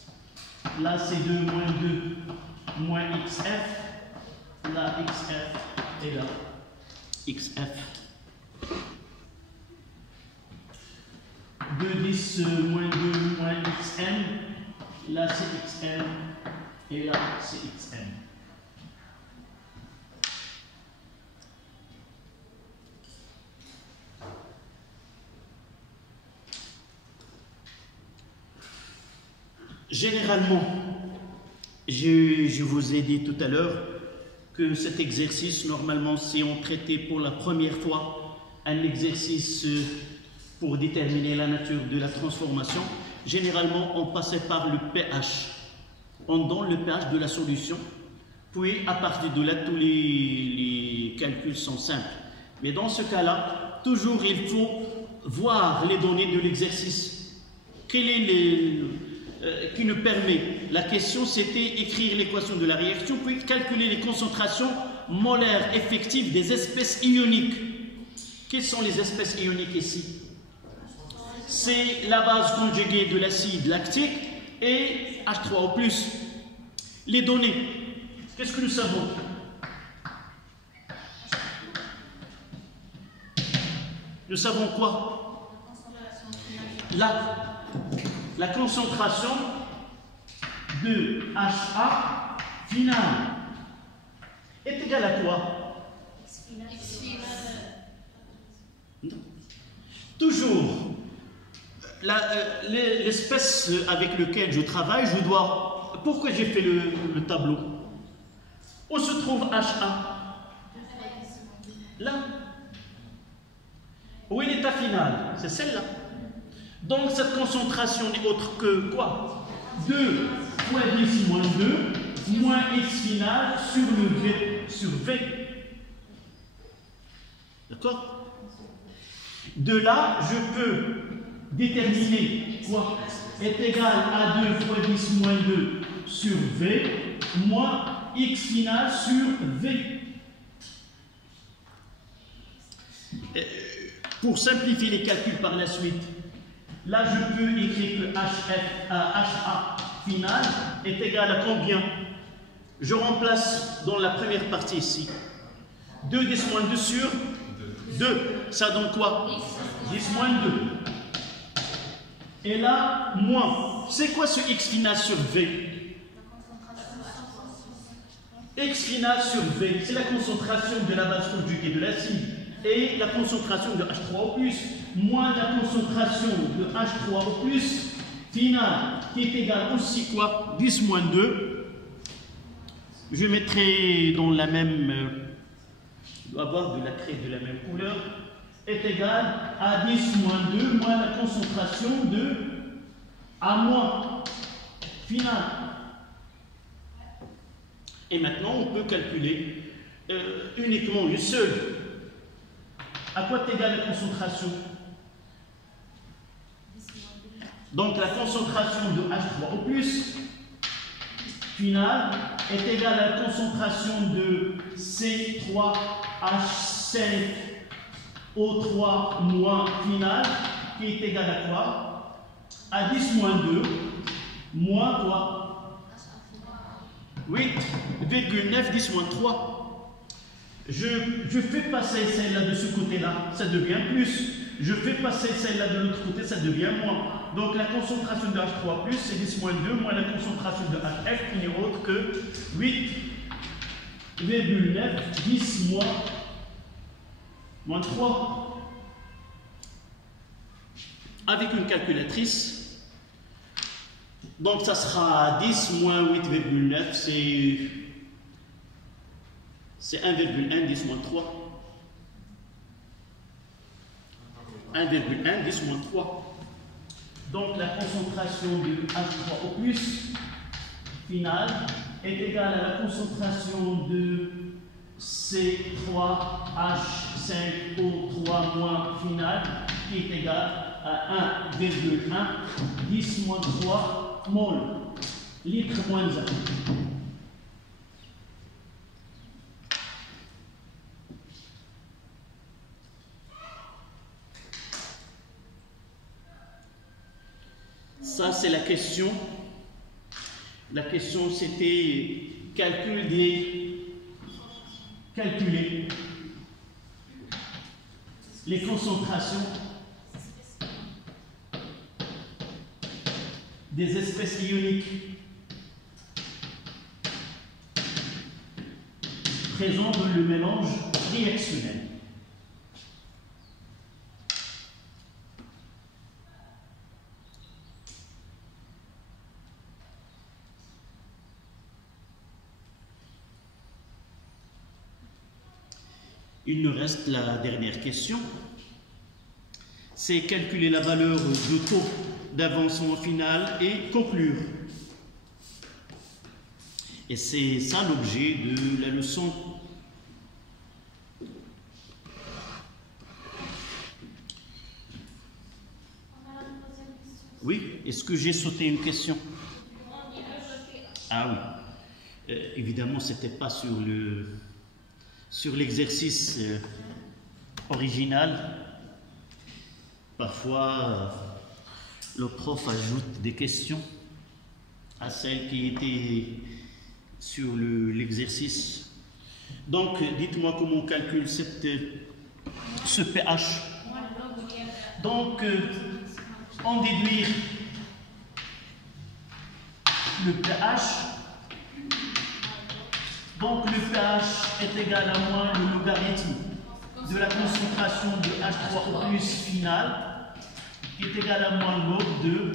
Là, c'est 2 moins 2. Moins xf, là xf et là xf. 2, 10 moins 2 moins xm, là c'est xm et là c'est xm. Généralement, je vous ai dit tout à l'heure que cet exercice, normalement, si on traitait pour la première fois un exercice pour déterminer la nature de la transformation, généralement, on passait par le pH. On donne le pH de la solution, puis à partir de là, tous les calculs sont simples. Mais dans ce cas-là, toujours il faut voir les données de l'exercice. Quel est qui nous permet, la question c'était écrire l'équation de la réaction, puis calculer les concentrations molaires effectives des espèces ioniques. Quelles sont les espèces ioniques ici? C'est la base conjuguée de l'acide lactique et H3O+. Les données, qu'est-ce que nous savons? Nous savons quoi? La concentration de HA finale est égale à quoi? Toujours, l'espèce avec laquelle je travaille, je dois... Pourquoi j'ai fait le tableau? Où se trouve HA? Là. Où est l'état final? C'est celle-là. Donc cette concentration n'est autre que quoi? 2 fois 10 moins 2 moins x final sur le V sur V. D'accord? De là, je peux déterminer quoi est égal à 2 fois 10 moins 2 sur V moins x final sur V. Pour simplifier les calculs par la suite, là je peux écrire que HA final est égal à combien? Je remplace dans la première partie ici 2 10 moins 2 sur 2. Ça donne quoi? 10 moins 2. Et là, moins. C'est quoi ce x final sur V? X final sur V, c'est la concentration de la base conjuguée de l'acide et la concentration de H3O+, moins la concentration de H3O+, finale, qui est égale aussi quoi? 10 moins 2. Je mettrai dans la même, il doit avoir de la craie de la même couleur, est égal à 10 moins 2 moins la concentration de A- finale. Et maintenant, on peut calculer uniquement une seule. À quoi est égale la concentration? Donc la concentration de H3O+, finale, est égale à la concentration de C3H5O3- finale, qui est égale à quoi? À 10 moins 2, moins quoi? 8,9 10 moins 3. Je fais passer celle-là de ce côté-là, ça devient plus. Je fais passer celle-là de l'autre côté, ça devient moins. Donc la concentration de H3+, c'est 10 moins 2, moins la concentration de HF, qui n'est autre que 8,9 10 moins 3. Avec une calculatrice, donc ça sera 10 moins 8,9, c'est 1,1 10 moins 3. 1,1 10 moins 3. Donc la concentration de H3O+, finale, est égale à la concentration de C3H5O3- finale, qui est égale à 1,1 10 moins 3 mol, litre moins 1. Ça, c'est la question. La question, c'était calculer les concentrations des espèces ioniques présentes dans le mélange réactionnel. Il nous reste la dernière question, c'est calculer la valeur de taux d'avancement final et conclure. Et c'est ça l'objet de la leçon. Oui, est-ce que j'ai sauté une question? Ah oui, évidemment, ce n'était pas sur l'exercice original. Parfois, le prof ajoute des questions à celles qui étaient sur l'exercice. Donc, dites-moi comment on calcule ce pH. Donc, en déduire le pH. Donc, le pH est égal à moins le logarithme de la concentration de H3O+ finale, qui est égal à moins log de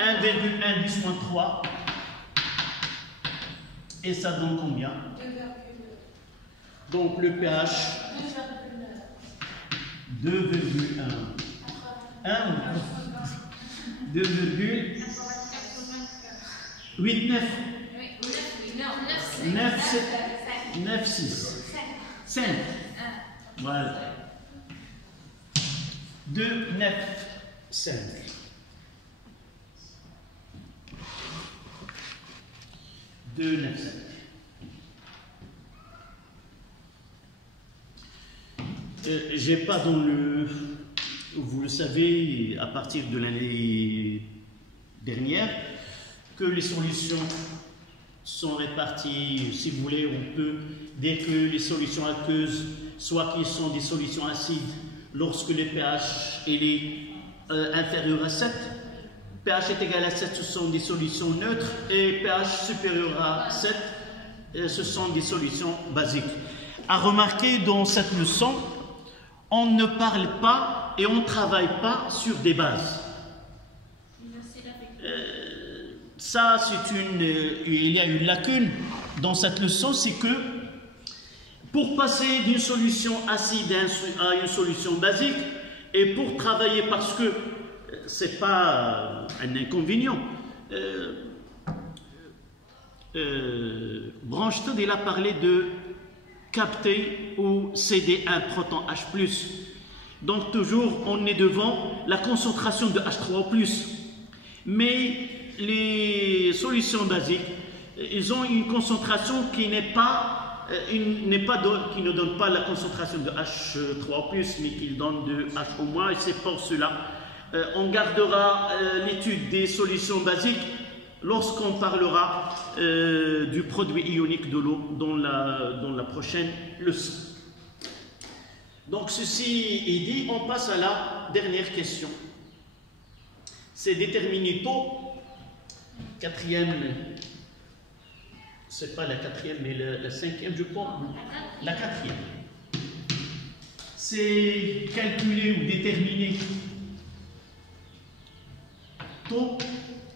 1,1 10 moins 3. Et ça donne combien? Donc, le pH 2,1. 2,89. 9, 6. 5. Voilà. 2, 9. 5. Deux, 9, 5. J'ai pas dans le... Vous le savez, à partir de l'année dernière, que les solutions sont réparties, si vous voulez, on peut, dès que les solutions aqueuses, soit qu'ils sont des solutions acides, lorsque le pH est inférieur à 7, pH est égal à 7, ce sont des solutions neutres, et pH supérieur à 7, ce sont des solutions basiques. À remarquer dans cette leçon, on ne parle pas et on ne travaille pas sur des bases. Ça, il y a une lacune dans cette leçon, c'est que pour passer d'une solution acide à une solution basique, et pour travailler, parce que ce n'est pas un inconvénient, Bronsted, il a parlé de capter ou céder un proton H+. Donc toujours, on est devant la concentration de H3O+. Mais les solutions basiques, ils ont une concentration qui ne donne pas la concentration de H3O+, mais qui donne de HO-, et c'est pour cela on gardera l'étude des solutions basiques lorsqu'on parlera du produit ionique de l'eau dans la prochaine leçon. Donc ceci est dit, on passe à la dernière question. C'est déterminer taux. Quatrième, c'est pas la quatrième, mais la cinquième, je pense. La quatrième. C'est calculer ou déterminer taux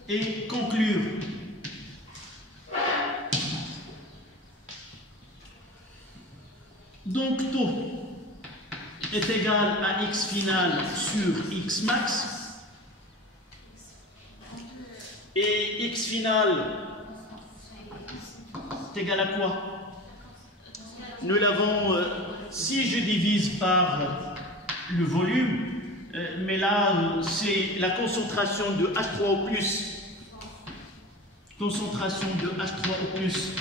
et conclure. Donc taux est égal à x final sur x max. Et x final est égal à quoi? Nous l'avons, si je divise par le volume, mais là c'est la concentration de H3O+, concentration de H3O+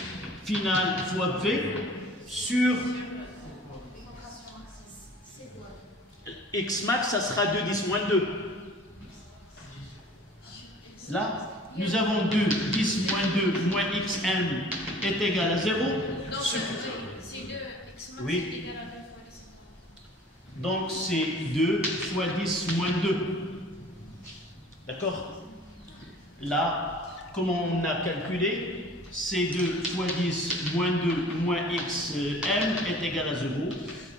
finale fois V sur x max, ça sera 2 10 moins 2. Là, nous avons 2, 10 moins 2 moins xm est égal à 0. Donc, c'est 2, x max oui. est égal à 2 fois 10. Donc, c'est 2 fois 10 moins 2. D'accord? Là, comment on a calculé? C'est 2 fois 10 moins 2 moins xm est égal à 0.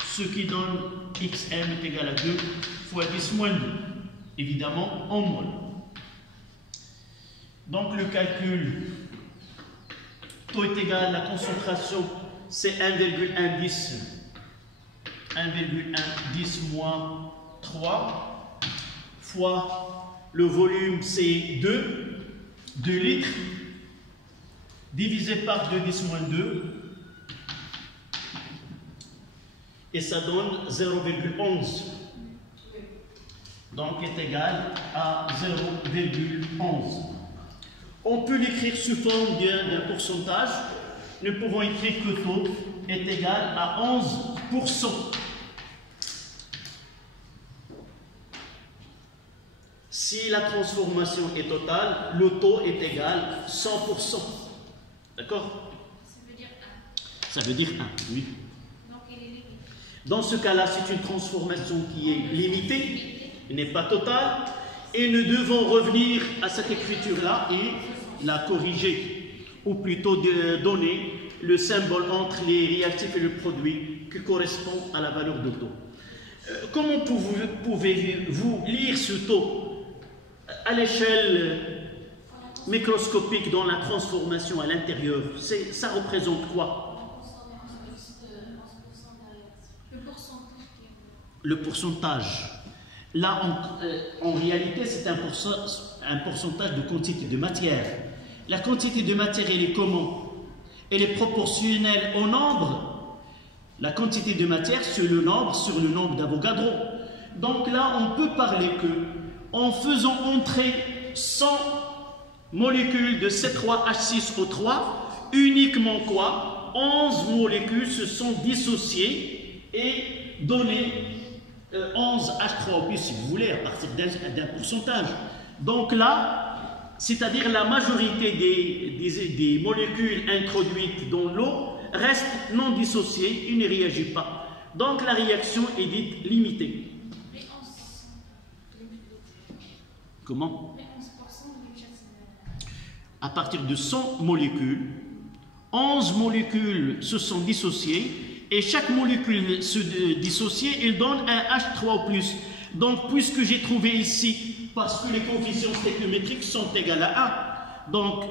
Ce qui donne xm est égal à 2 fois 10 moins 2. Évidemment, en mol. Donc le calcul, taux est égal à la concentration, c'est 1,110 moins 3 fois le volume, c'est 2 litres, divisé par 2 10 moins 2, et ça donne 0,11. Donc est égal à 0,11. On peut l'écrire sous forme d'un pourcentage. Nous pouvons écrire que taux est égal à 11%. Si la transformation est totale, le taux est égal à 100%. D'accord? Ça veut dire 1. Ça veut dire 1, oui. Donc il est limité. Dans ce cas-là, c'est une transformation qui est limitée, n'est pas totale, et nous devons revenir à cette écriture-là et la corriger, ou plutôt donner le symbole entre les réactifs et le produit qui correspond à la valeur de taux. Comment pouvez-vous lire ce taux à l'échelle microscopique dans la transformation à l'intérieur? Ça représente quoi? Le pourcentage. Là, en réalité, c'est un pourcentage de quantité de matière. La quantité de matière, elle est comment? Elle est proportionnelle au nombre. La quantité de matière sur le nombre d'Avogadro. Donc là, on peut parler que en faisant entrer 100 molécules de C3H6O3, uniquement quoi? 11 molécules se sont dissociées et donné 11 H3O+, si vous voulez, à partir d'un pourcentage. Donc là, c'est-à-dire la majorité des molécules introduites dans l'eau restent non dissociées, il ne réagit pas. Donc la réaction est dite limitée. Mais 11%. Comment? Mais 11% À partir de 100 molécules, 11 molécules se sont dissociées et chaque molécule se dissociée, il donne un H3O+. Donc, puisque j'ai trouvé ici, parce que les coefficients stéchiométriques sont égales à 1, donc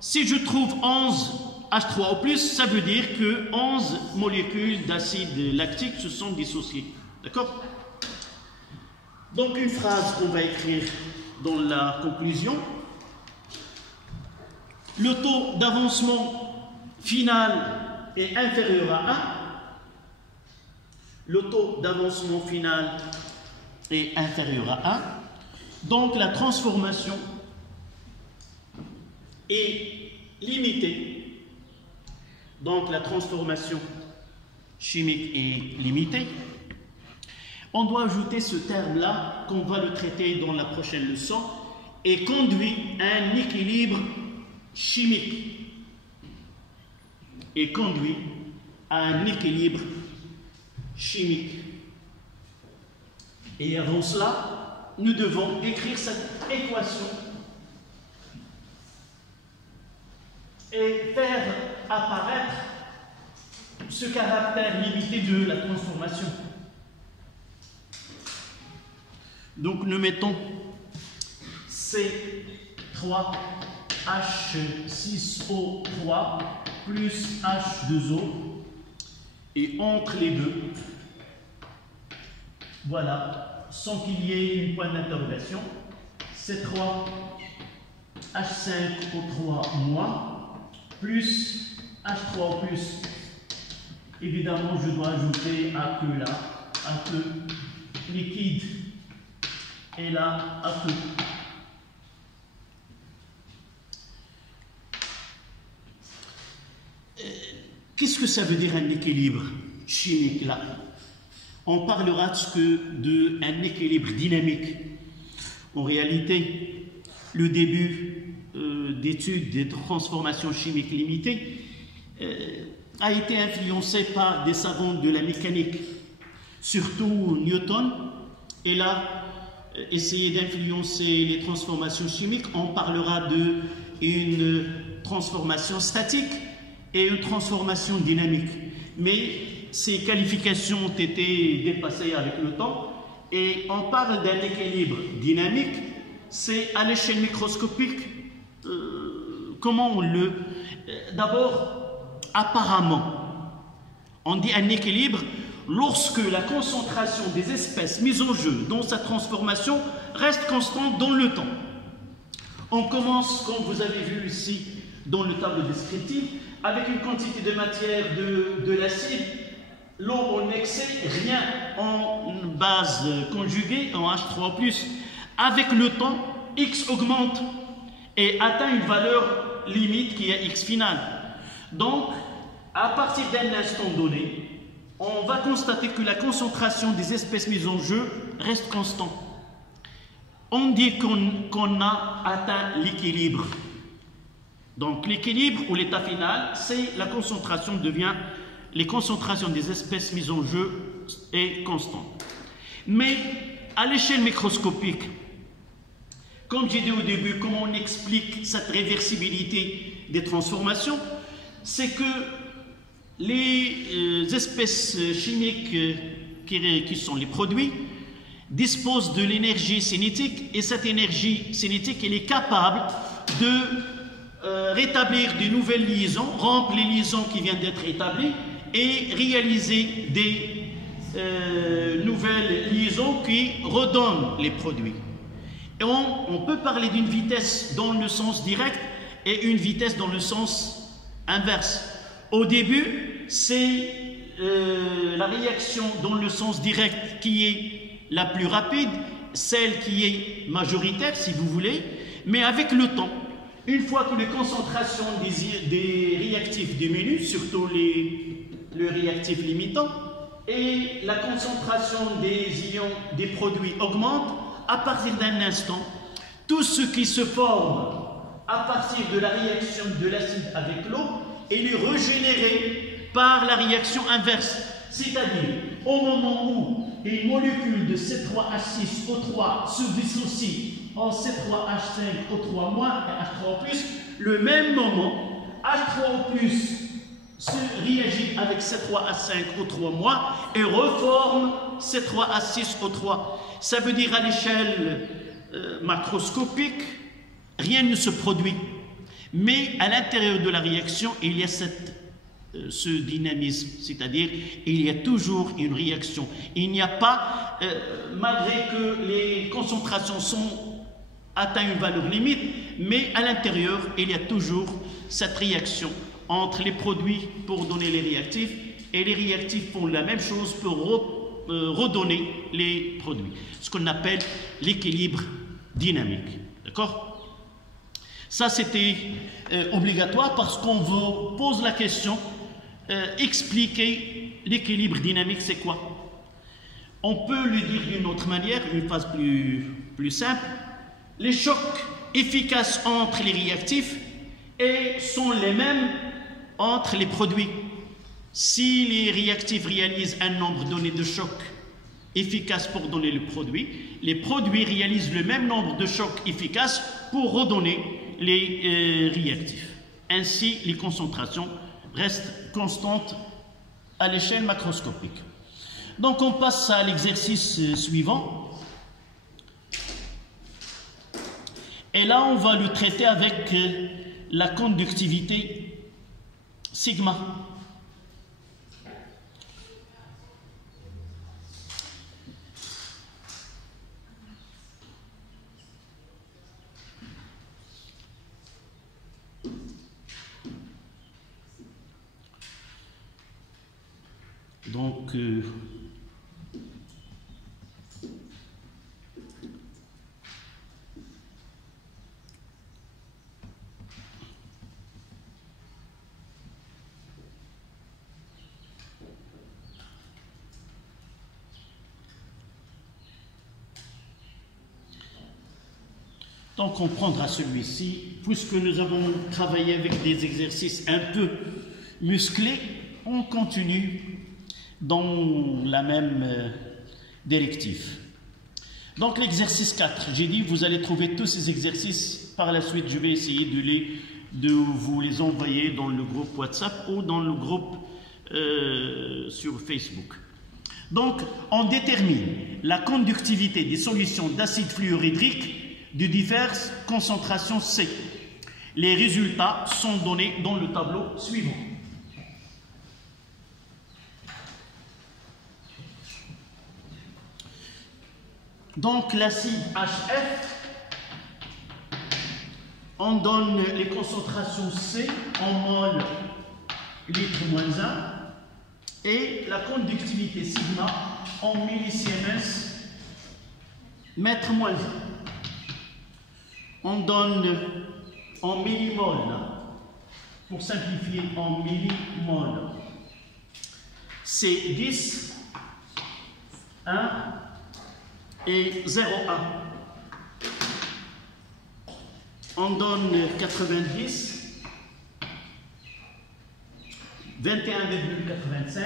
si je trouve 11 H3O+, ça veut dire que 11 molécules d'acide lactique se sont dissociées. D'accord? Donc, une phrase qu'on va écrire dans la conclusion. Le taux d'avancement final est inférieur à 1. Le taux d'avancement final est inférieur à 1. Donc la transformation est limitée. Donc la transformation chimique est limitée. On doit ajouter ce terme-là, qu'on va le traiter dans la prochaine leçon, et conduit à un équilibre chimique. Et conduit à un équilibre chimique. Et avant cela, nous devons écrire cette équation et faire apparaître ce caractère limité de la transformation. Donc nous mettons C3H6O3 plus H2O et entre les deux, voilà, sans qu'il y ait une point d'interrogation, C3H5O3 moins plus H3O plus. Évidemment, je dois ajouter aqueux là, aqueux liquide et là, aqueux. Qu'est-ce que ça veut dire un équilibre chimique là? On parlera d'un équilibre dynamique. En réalité, le début d'études des transformations chimiques limitées a été influencé par des savants de la mécanique, surtout Newton. Et là, essayer d'influencer les transformations chimiques, on parlera d'une transformation statique et une transformation dynamique. Mais ces qualifications ont été dépassées avec le temps et on parle d'un équilibre dynamique. C'est à l'échelle microscopique. Comment on le... D'abord, apparemment, on dit un équilibre lorsque la concentration des espèces mises en jeu dans sa transformation reste constante dans le temps. On commence, comme vous avez vu ici dans le tableau descriptif, avec une quantité de matière de l'acide, l'eau en excès, rien en base conjuguée, en H3+. Avec le temps, X augmente et atteint une valeur limite qui est X finale. Donc, à partir d'un instant donné, on va constater que la concentration des espèces mises en jeu reste constante. On dit qu'on a atteint l'équilibre. Donc l'équilibre ou l'état final, c'est la concentration les concentrations des espèces mises en jeu est constante. Mais à l'échelle microscopique, comme j'ai dit au début, comment on explique cette réversibilité des transformations, c'est que les espèces chimiques qui sont les produits disposent de l'énergie cinétique et cette énergie cinétique, elle est capable de rétablir de nouvelles liaisons, rompre les liaisons qui viennent d'être établies et réaliser des nouvelles liaisons qui redonnent les produits. Et on peut parler d'une vitesse dans le sens direct et une vitesse dans le sens inverse. Au début, c'est la réaction dans le sens direct qui est la plus rapide celle qui est majoritaire, si vous voulez, mais avec le temps, une fois que les concentrations des réactifs diminuent, surtout le réactif limitant, et la concentration des ions des produits augmente, à partir d'un instant, tout ce qui se forme à partir de la réaction de l'acide avec l'eau est régénéré par la réaction inverse. C'est-à-dire, au moment où une molécule de C3H6O3 se dissocie en C3H5O3- et H3O+, le même moment, H3O+, se réagit avec C3H5O3- et reforme C3H6O3. Ça veut dire à l'échelle macroscopique, rien ne se produit. Mais à l'intérieur de la réaction, il y a ce dynamisme, c'est-à-dire il y a toujours une réaction. Il n'y a pas, malgré que les concentrations sont atteintes une valeur limite, mais à l'intérieur, il y a toujours cette réaction entre les produits pour donner les réactifs et les réactifs font la même chose pour redonner les produits. Ce qu'on appelle l'équilibre dynamique. D'accord ? Ça, c'était obligatoire parce qu'on vous pose la question, expliquer l'équilibre dynamique, c'est quoi? On peut le dire d'une autre manière, une phase plus simple. Les chocs efficaces entre les réactifs sont les mêmes entre les produits. Si les réactifs réalisent un nombre donné de chocs efficaces pour donner le produit, les produits réalisent le même nombre de chocs efficaces pour redonner les réactifs. Ainsi, les concentrations restent constantes à l'échelle macroscopique. Donc, on passe à l'exercice suivant. Et là, on va le traiter avec la conductivité sigma. Donc, on prendra celui-ci, puisque nous avons travaillé avec des exercices un peu musclés, on continue dans la même directive. Donc l'exercice 4, j'ai dit vous allez trouver tous ces exercices, par la suite je vais essayer de vous les envoyer dans le groupe WhatsApp ou dans le groupe sur Facebook. Donc on détermine la conductivité des solutions d'acide fluorhydrique de diverses concentrations C. Les résultats sont donnés dans le tableau suivant. Donc l'acide HF, on donne les concentrations C en mol litre moins 1 et la conductivité sigma en millisiemens mètre moins 1. On donne en millimol, pour simplifier en millimol, c'est 10, 1 et 0,1. On donne 90, 21,85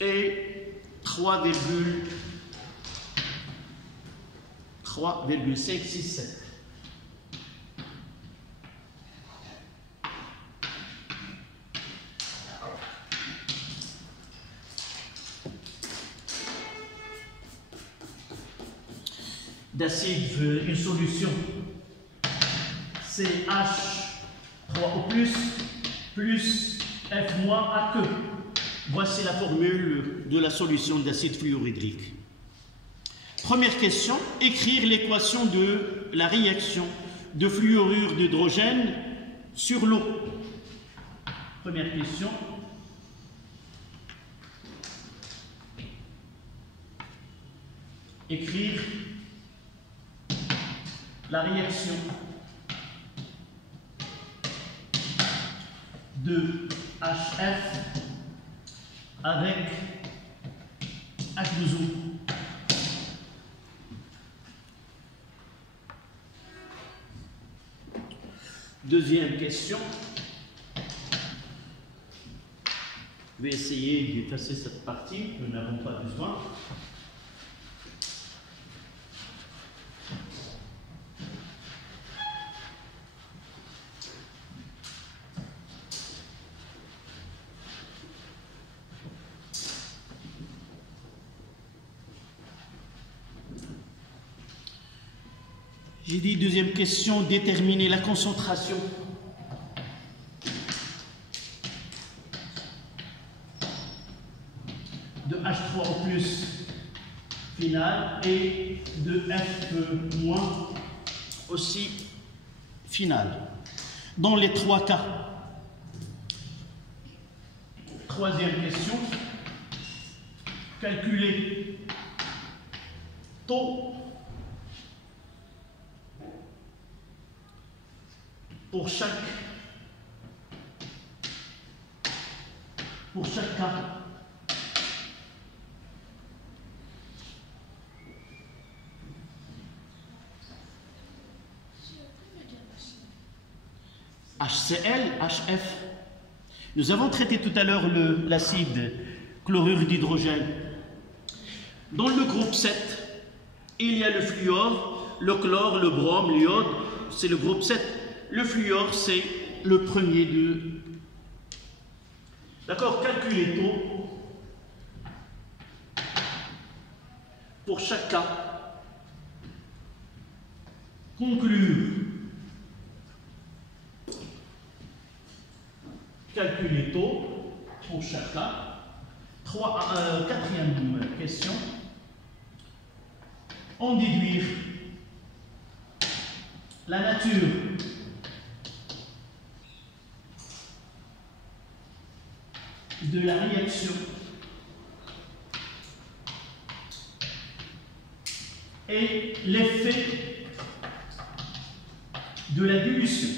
et 3,567. D'acide, une solution CH3O+, plus F- à que. Voici la formule de la solution d'acide fluorhydrique. Première question, écrire l'équation de la réaction de fluorure d'hydrogène sur l'eau. Première question. écrire la réaction de HF avec H2O. Deuxième question. Je vais essayer d'effacer cette partie, nous n'avons pas besoin. J'ai dit deuxième question, déterminer la concentration de H3O+ final et de F- aussi final. Dans les trois cas. Troisième question, calculer taux pour chaque cas. HCl, HF. Nous avons traité tout à l'heure l'acide chlorure d'hydrogène. Dans le groupe 7, il y a le fluor, le chlore, le brome, l'iode, c'est le groupe 7. Le fluor, c'est le premier de... D'accord, calculer taux pour chaque cas. Conclure. Calculer taux pour chaque cas. Quatrième question. En déduire la nature de la réaction et l'effet de la dilution.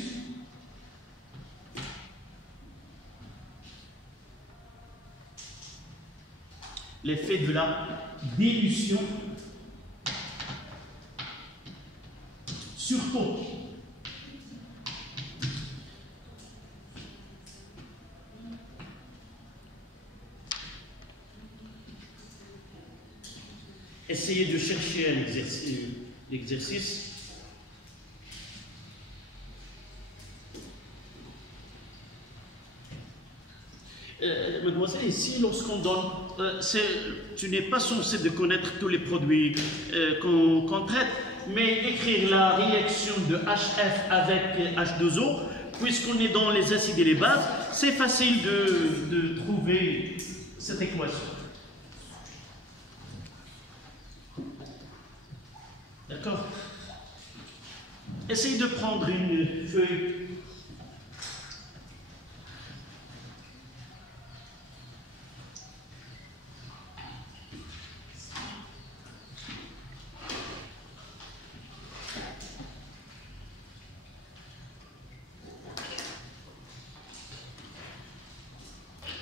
L'effet de la dilution sur taux. Essayez de chercher un exercice. Mademoiselle, ici, lorsqu'on donne, tu n'es pas censé de connaître tous les produits qu'on traite, mais écrire la réaction de HF avec H2O, puisqu'on est dans les acides et les bases, c'est facile de trouver cette équation. D'accord? Essayez de prendre une feuille.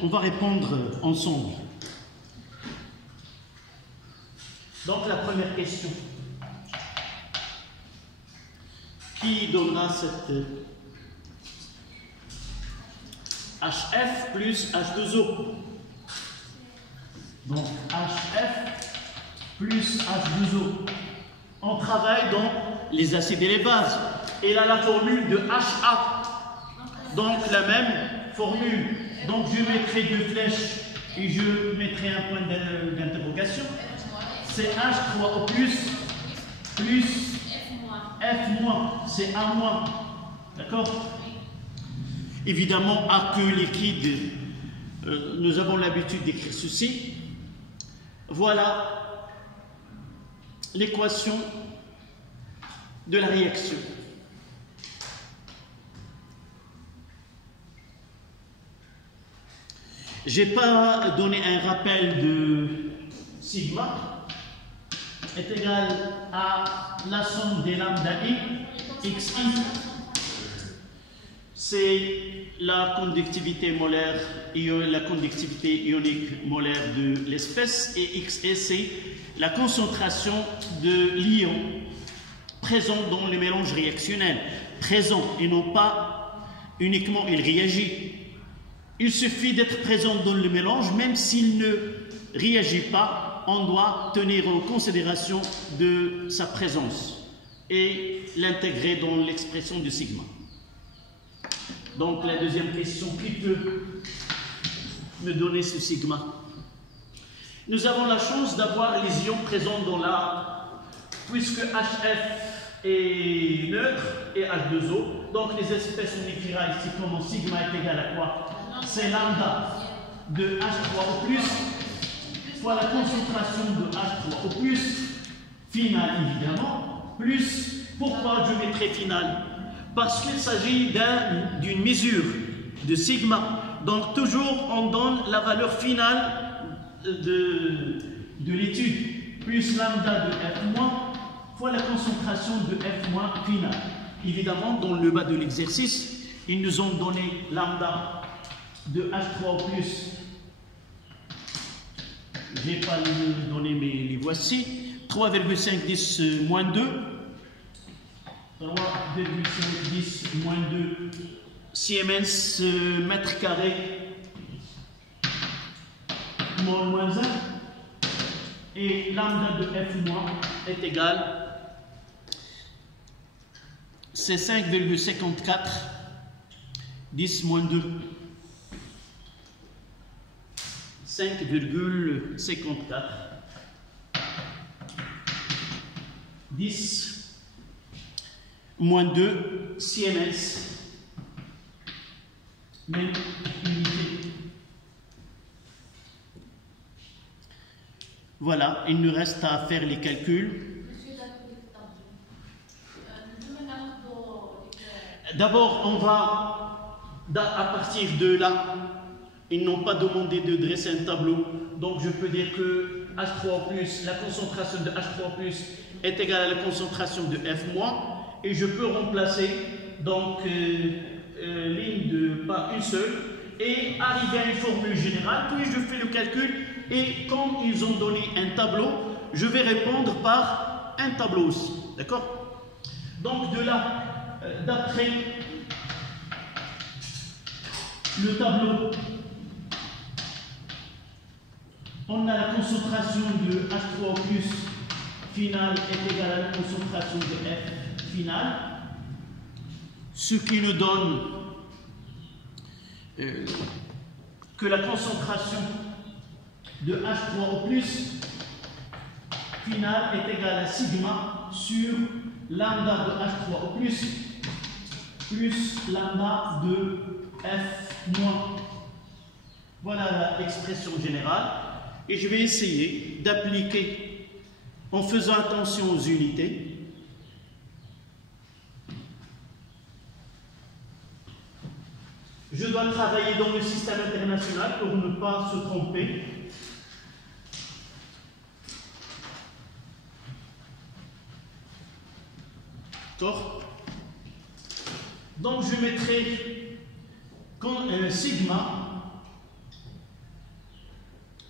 On va répondre ensemble. Donc la première question. Qui donnera cette HF plus H2O? Donc HF plus H2O. On travaille dans les acides et les bases. Et là la formule de HA. Donc la même formule. Donc je mettrai deux flèches et je mettrai un point d'interrogation. C'est H3O plus F-, c'est A-. D'accord? Évidemment, aqueux liquide, nous avons l'habitude d'écrire ceci. Voilà l'équation de la réaction. Je n'ai pas donné un rappel de sigma. est égal à la somme des lambda I, xi, c'est la conductivité molaire, la conductivité ionique molaire de l'espèce, et xe, c'est la concentration de l'ion présent dans le mélange réactionnel, présent et non pas uniquement il réagit. Il suffit d'être présent dans le mélange, même s'il ne réagit pas, on doit tenir en considération de sa présence et l'intégrer dans l'expression du sigma. Donc la deuxième question, qui peut me donner ce sigma? Nous avons la chance d'avoir les ions présents dans la, puisque HF est neutre et H2O, donc les espèces, on écrira ici comment sigma est égal à quoi? C'est lambda de H3O plus fois la concentration de H3O plus finale évidemment, plus, pourquoi je mettrai finale? Parce qu'il s'agit d'une mesure de sigma. Donc toujours on donne la valeur finale de l'étude, plus lambda de F- fois la concentration de F- finale. Évidemment, dans le bas de l'exercice, ils nous ont donné lambda de H3 plus, je n'ai pas les donné, mais les voici, 3,510 moins 2, 3,510 moins 2 Siemens mètre carré mol moins 1, et lambda de F- est égal, c'est 5,54 10 moins 2. 5,54 10 moins 2 Siemens, même unité. Voilà, il nous reste à faire les calculs. D'abord, on va, à partir de là, ils n'ont pas demandé de dresser un tableau, donc je peux dire que H3+, la concentration de H3+, est égale à la concentration de F-, et je peux remplacer donc ligne de pas une seule, et arriver à une formule générale, puis je fais le calcul, et comme ils ont donné un tableau, je vais répondre par un tableau aussi, d'accord? Donc de là, d'après le tableau, on a la concentration de H3O plus finale est égale à la concentration de F finale, ce qui nous donne que la concentration de H3O plus finale est égale à sigma sur lambda de H3O plus lambda de F-. Voilà l'expression générale. Et je vais essayer d'appliquer, en faisant attention aux unités, je dois travailler dans le système international pour ne pas se tromper. D'accord? Donc je mettrai sigma.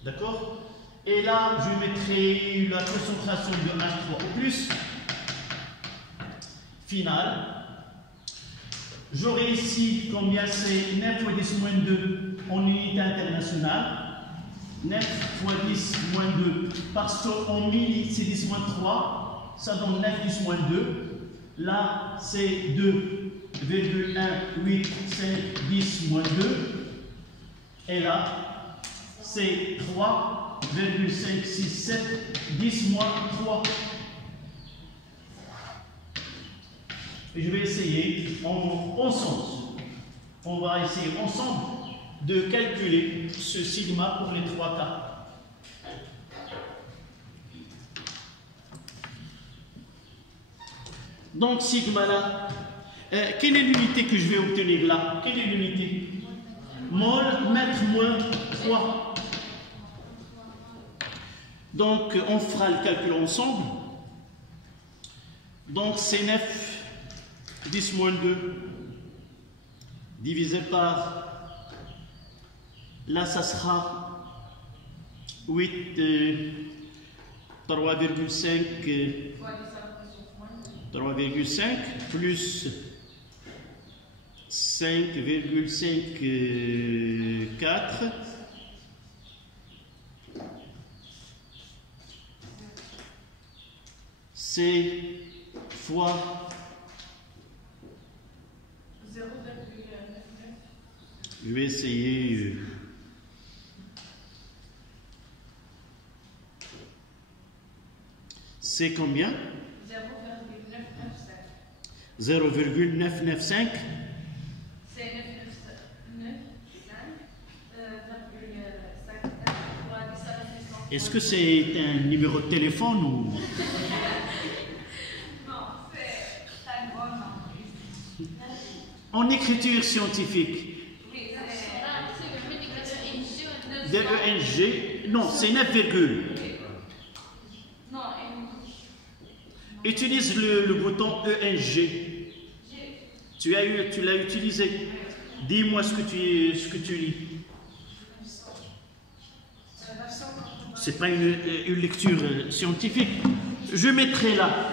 D'accord? Et là, je mettrai la concentration de H3O plus finale. J'aurai ici combien c'est 9 fois 10 moins 2 en unité internationale. 9 fois 10 moins 2, parce qu'en milli c'est 10 moins 3, ça donne 9 10 moins 2. Là, c'est 2,185 moins 2. Et là, c'est 3,567 10 moins 3. Et je vais essayer ensemble. On va essayer ensemble de calculer ce sigma pour les trois cas. Donc sigma là, quelle est l'unité que je vais obtenir là? Quelle est l'unité? Mol mètre moins 3. Donc, on fera le calcul ensemble. Donc, c'est 9, 10 moins 2, divisé par, là, ça sera 8, 3,5, 3,5 plus 5,54. C'est fois 0,99. je vais essayer c'est combien? 0,995. C'est 995,54. Est-ce que c'est un numéro de téléphone ou... Non, c'est un bon nom. En écriture scientifique? Oui, De ENG, non, c'est 9 virgules. non, Utilise le bouton ENG. Tu l'as utilisé. Dis-moi ce que tu lis. C'est pas une lecture scientifique. Je mettrai là.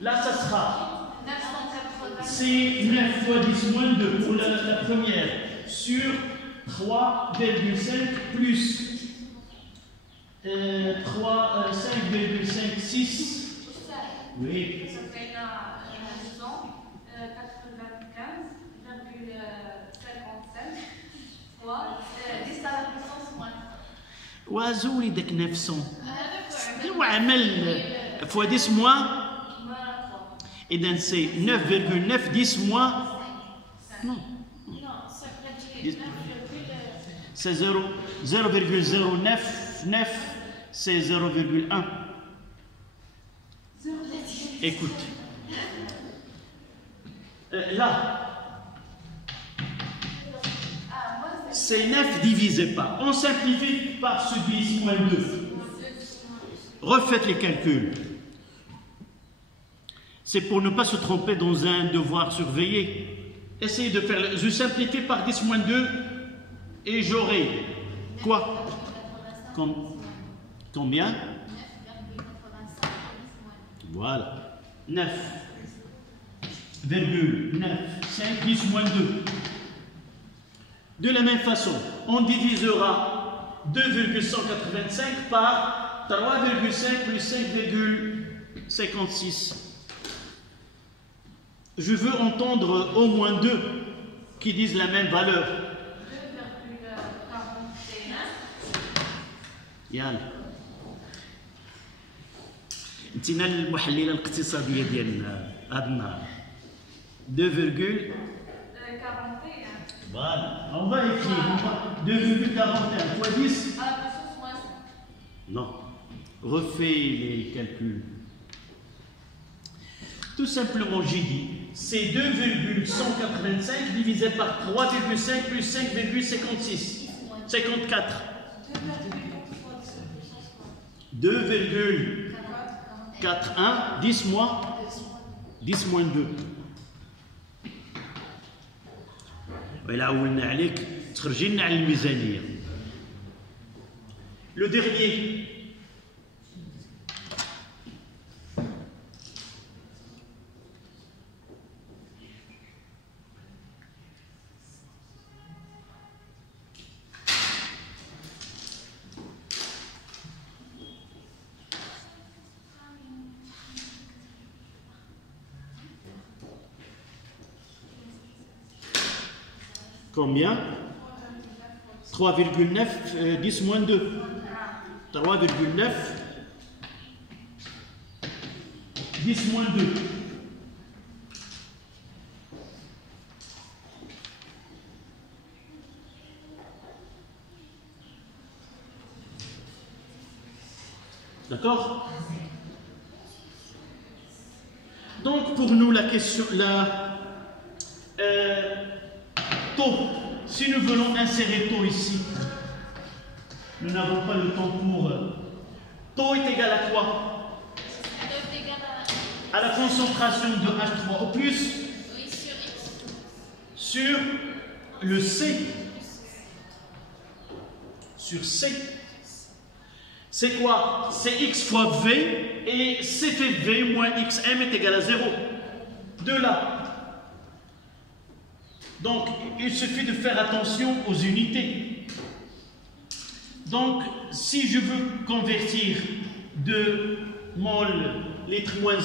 Là, ça sera. 980. C'est 9 fois 10 moins 2 pour la première. Sur 3,5 plus 5,56. Oui. Ça fait 995,55 fois 10 à la puissance moins 3. وزولي داك 900 وعمل fois 10 moins. Et donc c'est 9,9 10 moins. Non. C'est 0,099, c'est 0,1. Écoute. Là, c'est 9 divisé par. On simplifie par ce 10 moins 2. Refaites les calculs. C'est pour ne pas se tromper dans un devoir surveillé. Essayez de faire. Je simplifie par 10 moins 2 et j'aurai quoi? Combien? Voilà. 9,95 10 moins 2. De la même façon, on divisera 2,185 par 3,5 plus 5,56. Je veux entendre au moins deux qui disent la même valeur. 2,41. يلا انتينا المحلله الاقتصاديه ديالنا هذا النهار 2,41. 41. Voilà, on va écrire 2,41 fois 10. À la puissance moins 5. Non, refais les calculs. Tout simplement, j'ai dit, c'est 2,185 divisé par 3,5 plus 5,56. 54. 2,41 10 moins 2. وإلا عولنا عليك تخرجي لنا على الميزانية. Le dernier. Combien? 3,9 10 moins 2. 3,9 10 moins 2. D'accord? Donc pour nous la question, taux, si nous voulons insérer taux ici, nous n'avons pas le temps pour Taux est égal à quoi? Taux est égal À la concentration de H3 au plus oui, sur X. sur le C. Sur C. C'est quoi? C'est X fois V et C fait V moins XM est égal à 0. De là. Donc, il suffit de faire attention aux unités. Donc, si je veux convertir de mol litre moins 1,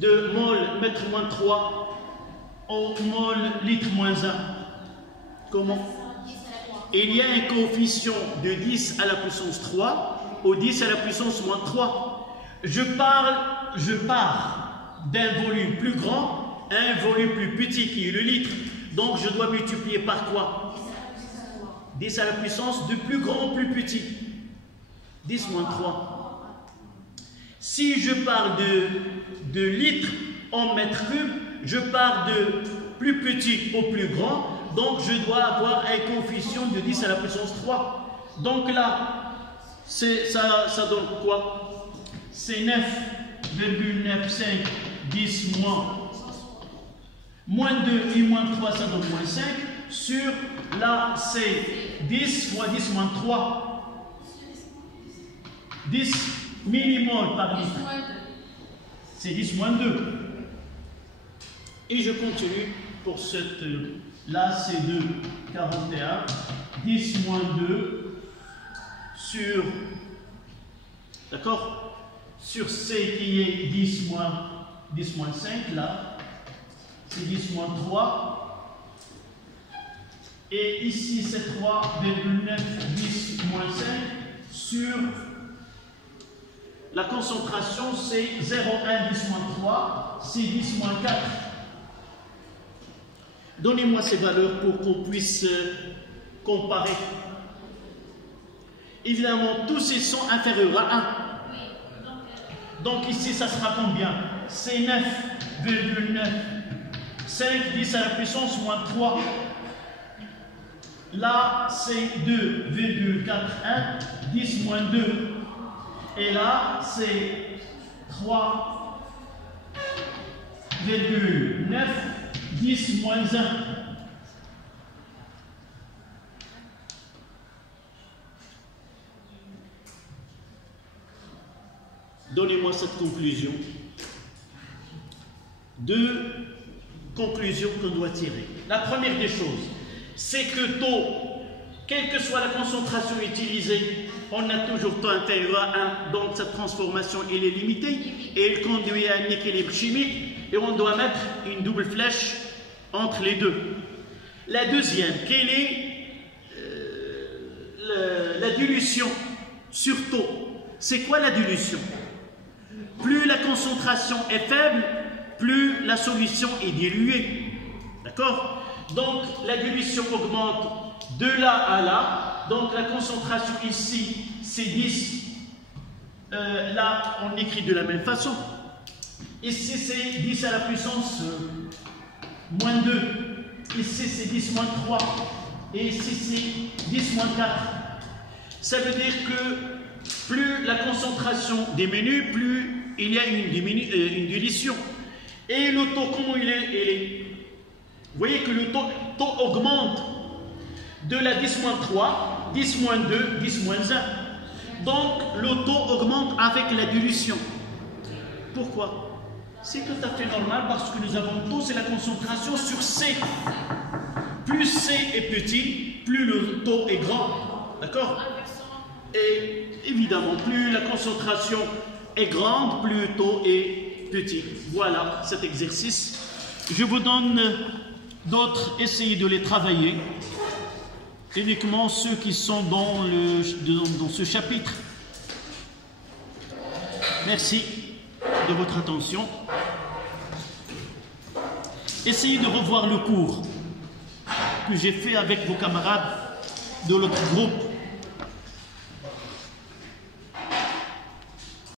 de mol mètre moins 3 au mol litre moins 1, comment? Il y a un coefficient de 10 à la puissance 3 au 10 à la puissance moins 3. Je pars d'un volume plus grand à un volume plus petit qui est le litre. Donc je dois multiplier par quoi? 10 à la puissance de plus grand au plus petit. 10 moins 3. Si je pars de litres en mètres cubes, je pars de plus petit au plus grand. Donc je dois avoir un coefficient de 10 à la puissance 3. Donc là, ça donne quoi? C'est 9,95 10 moins 2 et moins 3, ça donne moins 5. Sur là, c'est 10 fois 10 moins 3. 10 millimoles par litre. C'est 10 moins 2. Et je continue pour cette... Là, c'est de 41. 10 moins 2 sur... D'accord? Sur C qui est 10 moins 5, là. C'est 10 moins 3. Et ici, c'est 3,9 10 moins 5 sur... La concentration, c'est 0,1 10 moins 3, c'est 10 moins 4. Donnez-moi ces valeurs pour qu'on puisse comparer. Évidemment, tous ils sont inférieurs à 1. Donc ici, ça sera combien? C'est 9,9. 5, 10 à la puissance moins 3. Là, c'est 2,41, 10 moins 2. Et là, c'est 3,9, 10 moins 1. Donnez-moi cette conclusion. Deux conclusions qu'on doit tirer. La première des choses, c'est que taux, quelle que soit la concentration utilisée, on a toujours taux inférieur à 1, donc cette transformation elle est limitée et elle conduit à un équilibre chimique et on doit mettre une double flèche entre les deux. La deuxième, quelle est la dilution sur taux? C'est quoi la dilution? Plus la concentration est faible, plus la solution est diluée. D'accord? Donc la dilution augmente de là à là. Donc la concentration ici, c'est 10. Là, on écrit de la même façon. Ici, c'est 10 à la puissance moins 2. Ici, c'est 10 moins 3. Et ici, c'est 10 moins 4. Ça veut dire que plus la concentration diminue, plus il y a une dilution. Et le taux, comment il est? Vous voyez que le taux augmente de la 10 moins 3, 10 moins 2, 10 moins 1. Donc, le taux augmente avec la dilution. Pourquoi? C'est tout à fait normal parce que nous avons taux, c'est la concentration sur C. Plus C est petit, plus le taux est grand. D'accord? Et évidemment, plus la concentration est grande, plus le taux est petit. Voilà cet exercice. Je vous donne d'autres, essayez de les travailler. Uniquement ceux qui sont dans ce chapitre. Merci de votre attention. Essayez de revoir le cours que j'ai fait avec vos camarades de l'autre groupe.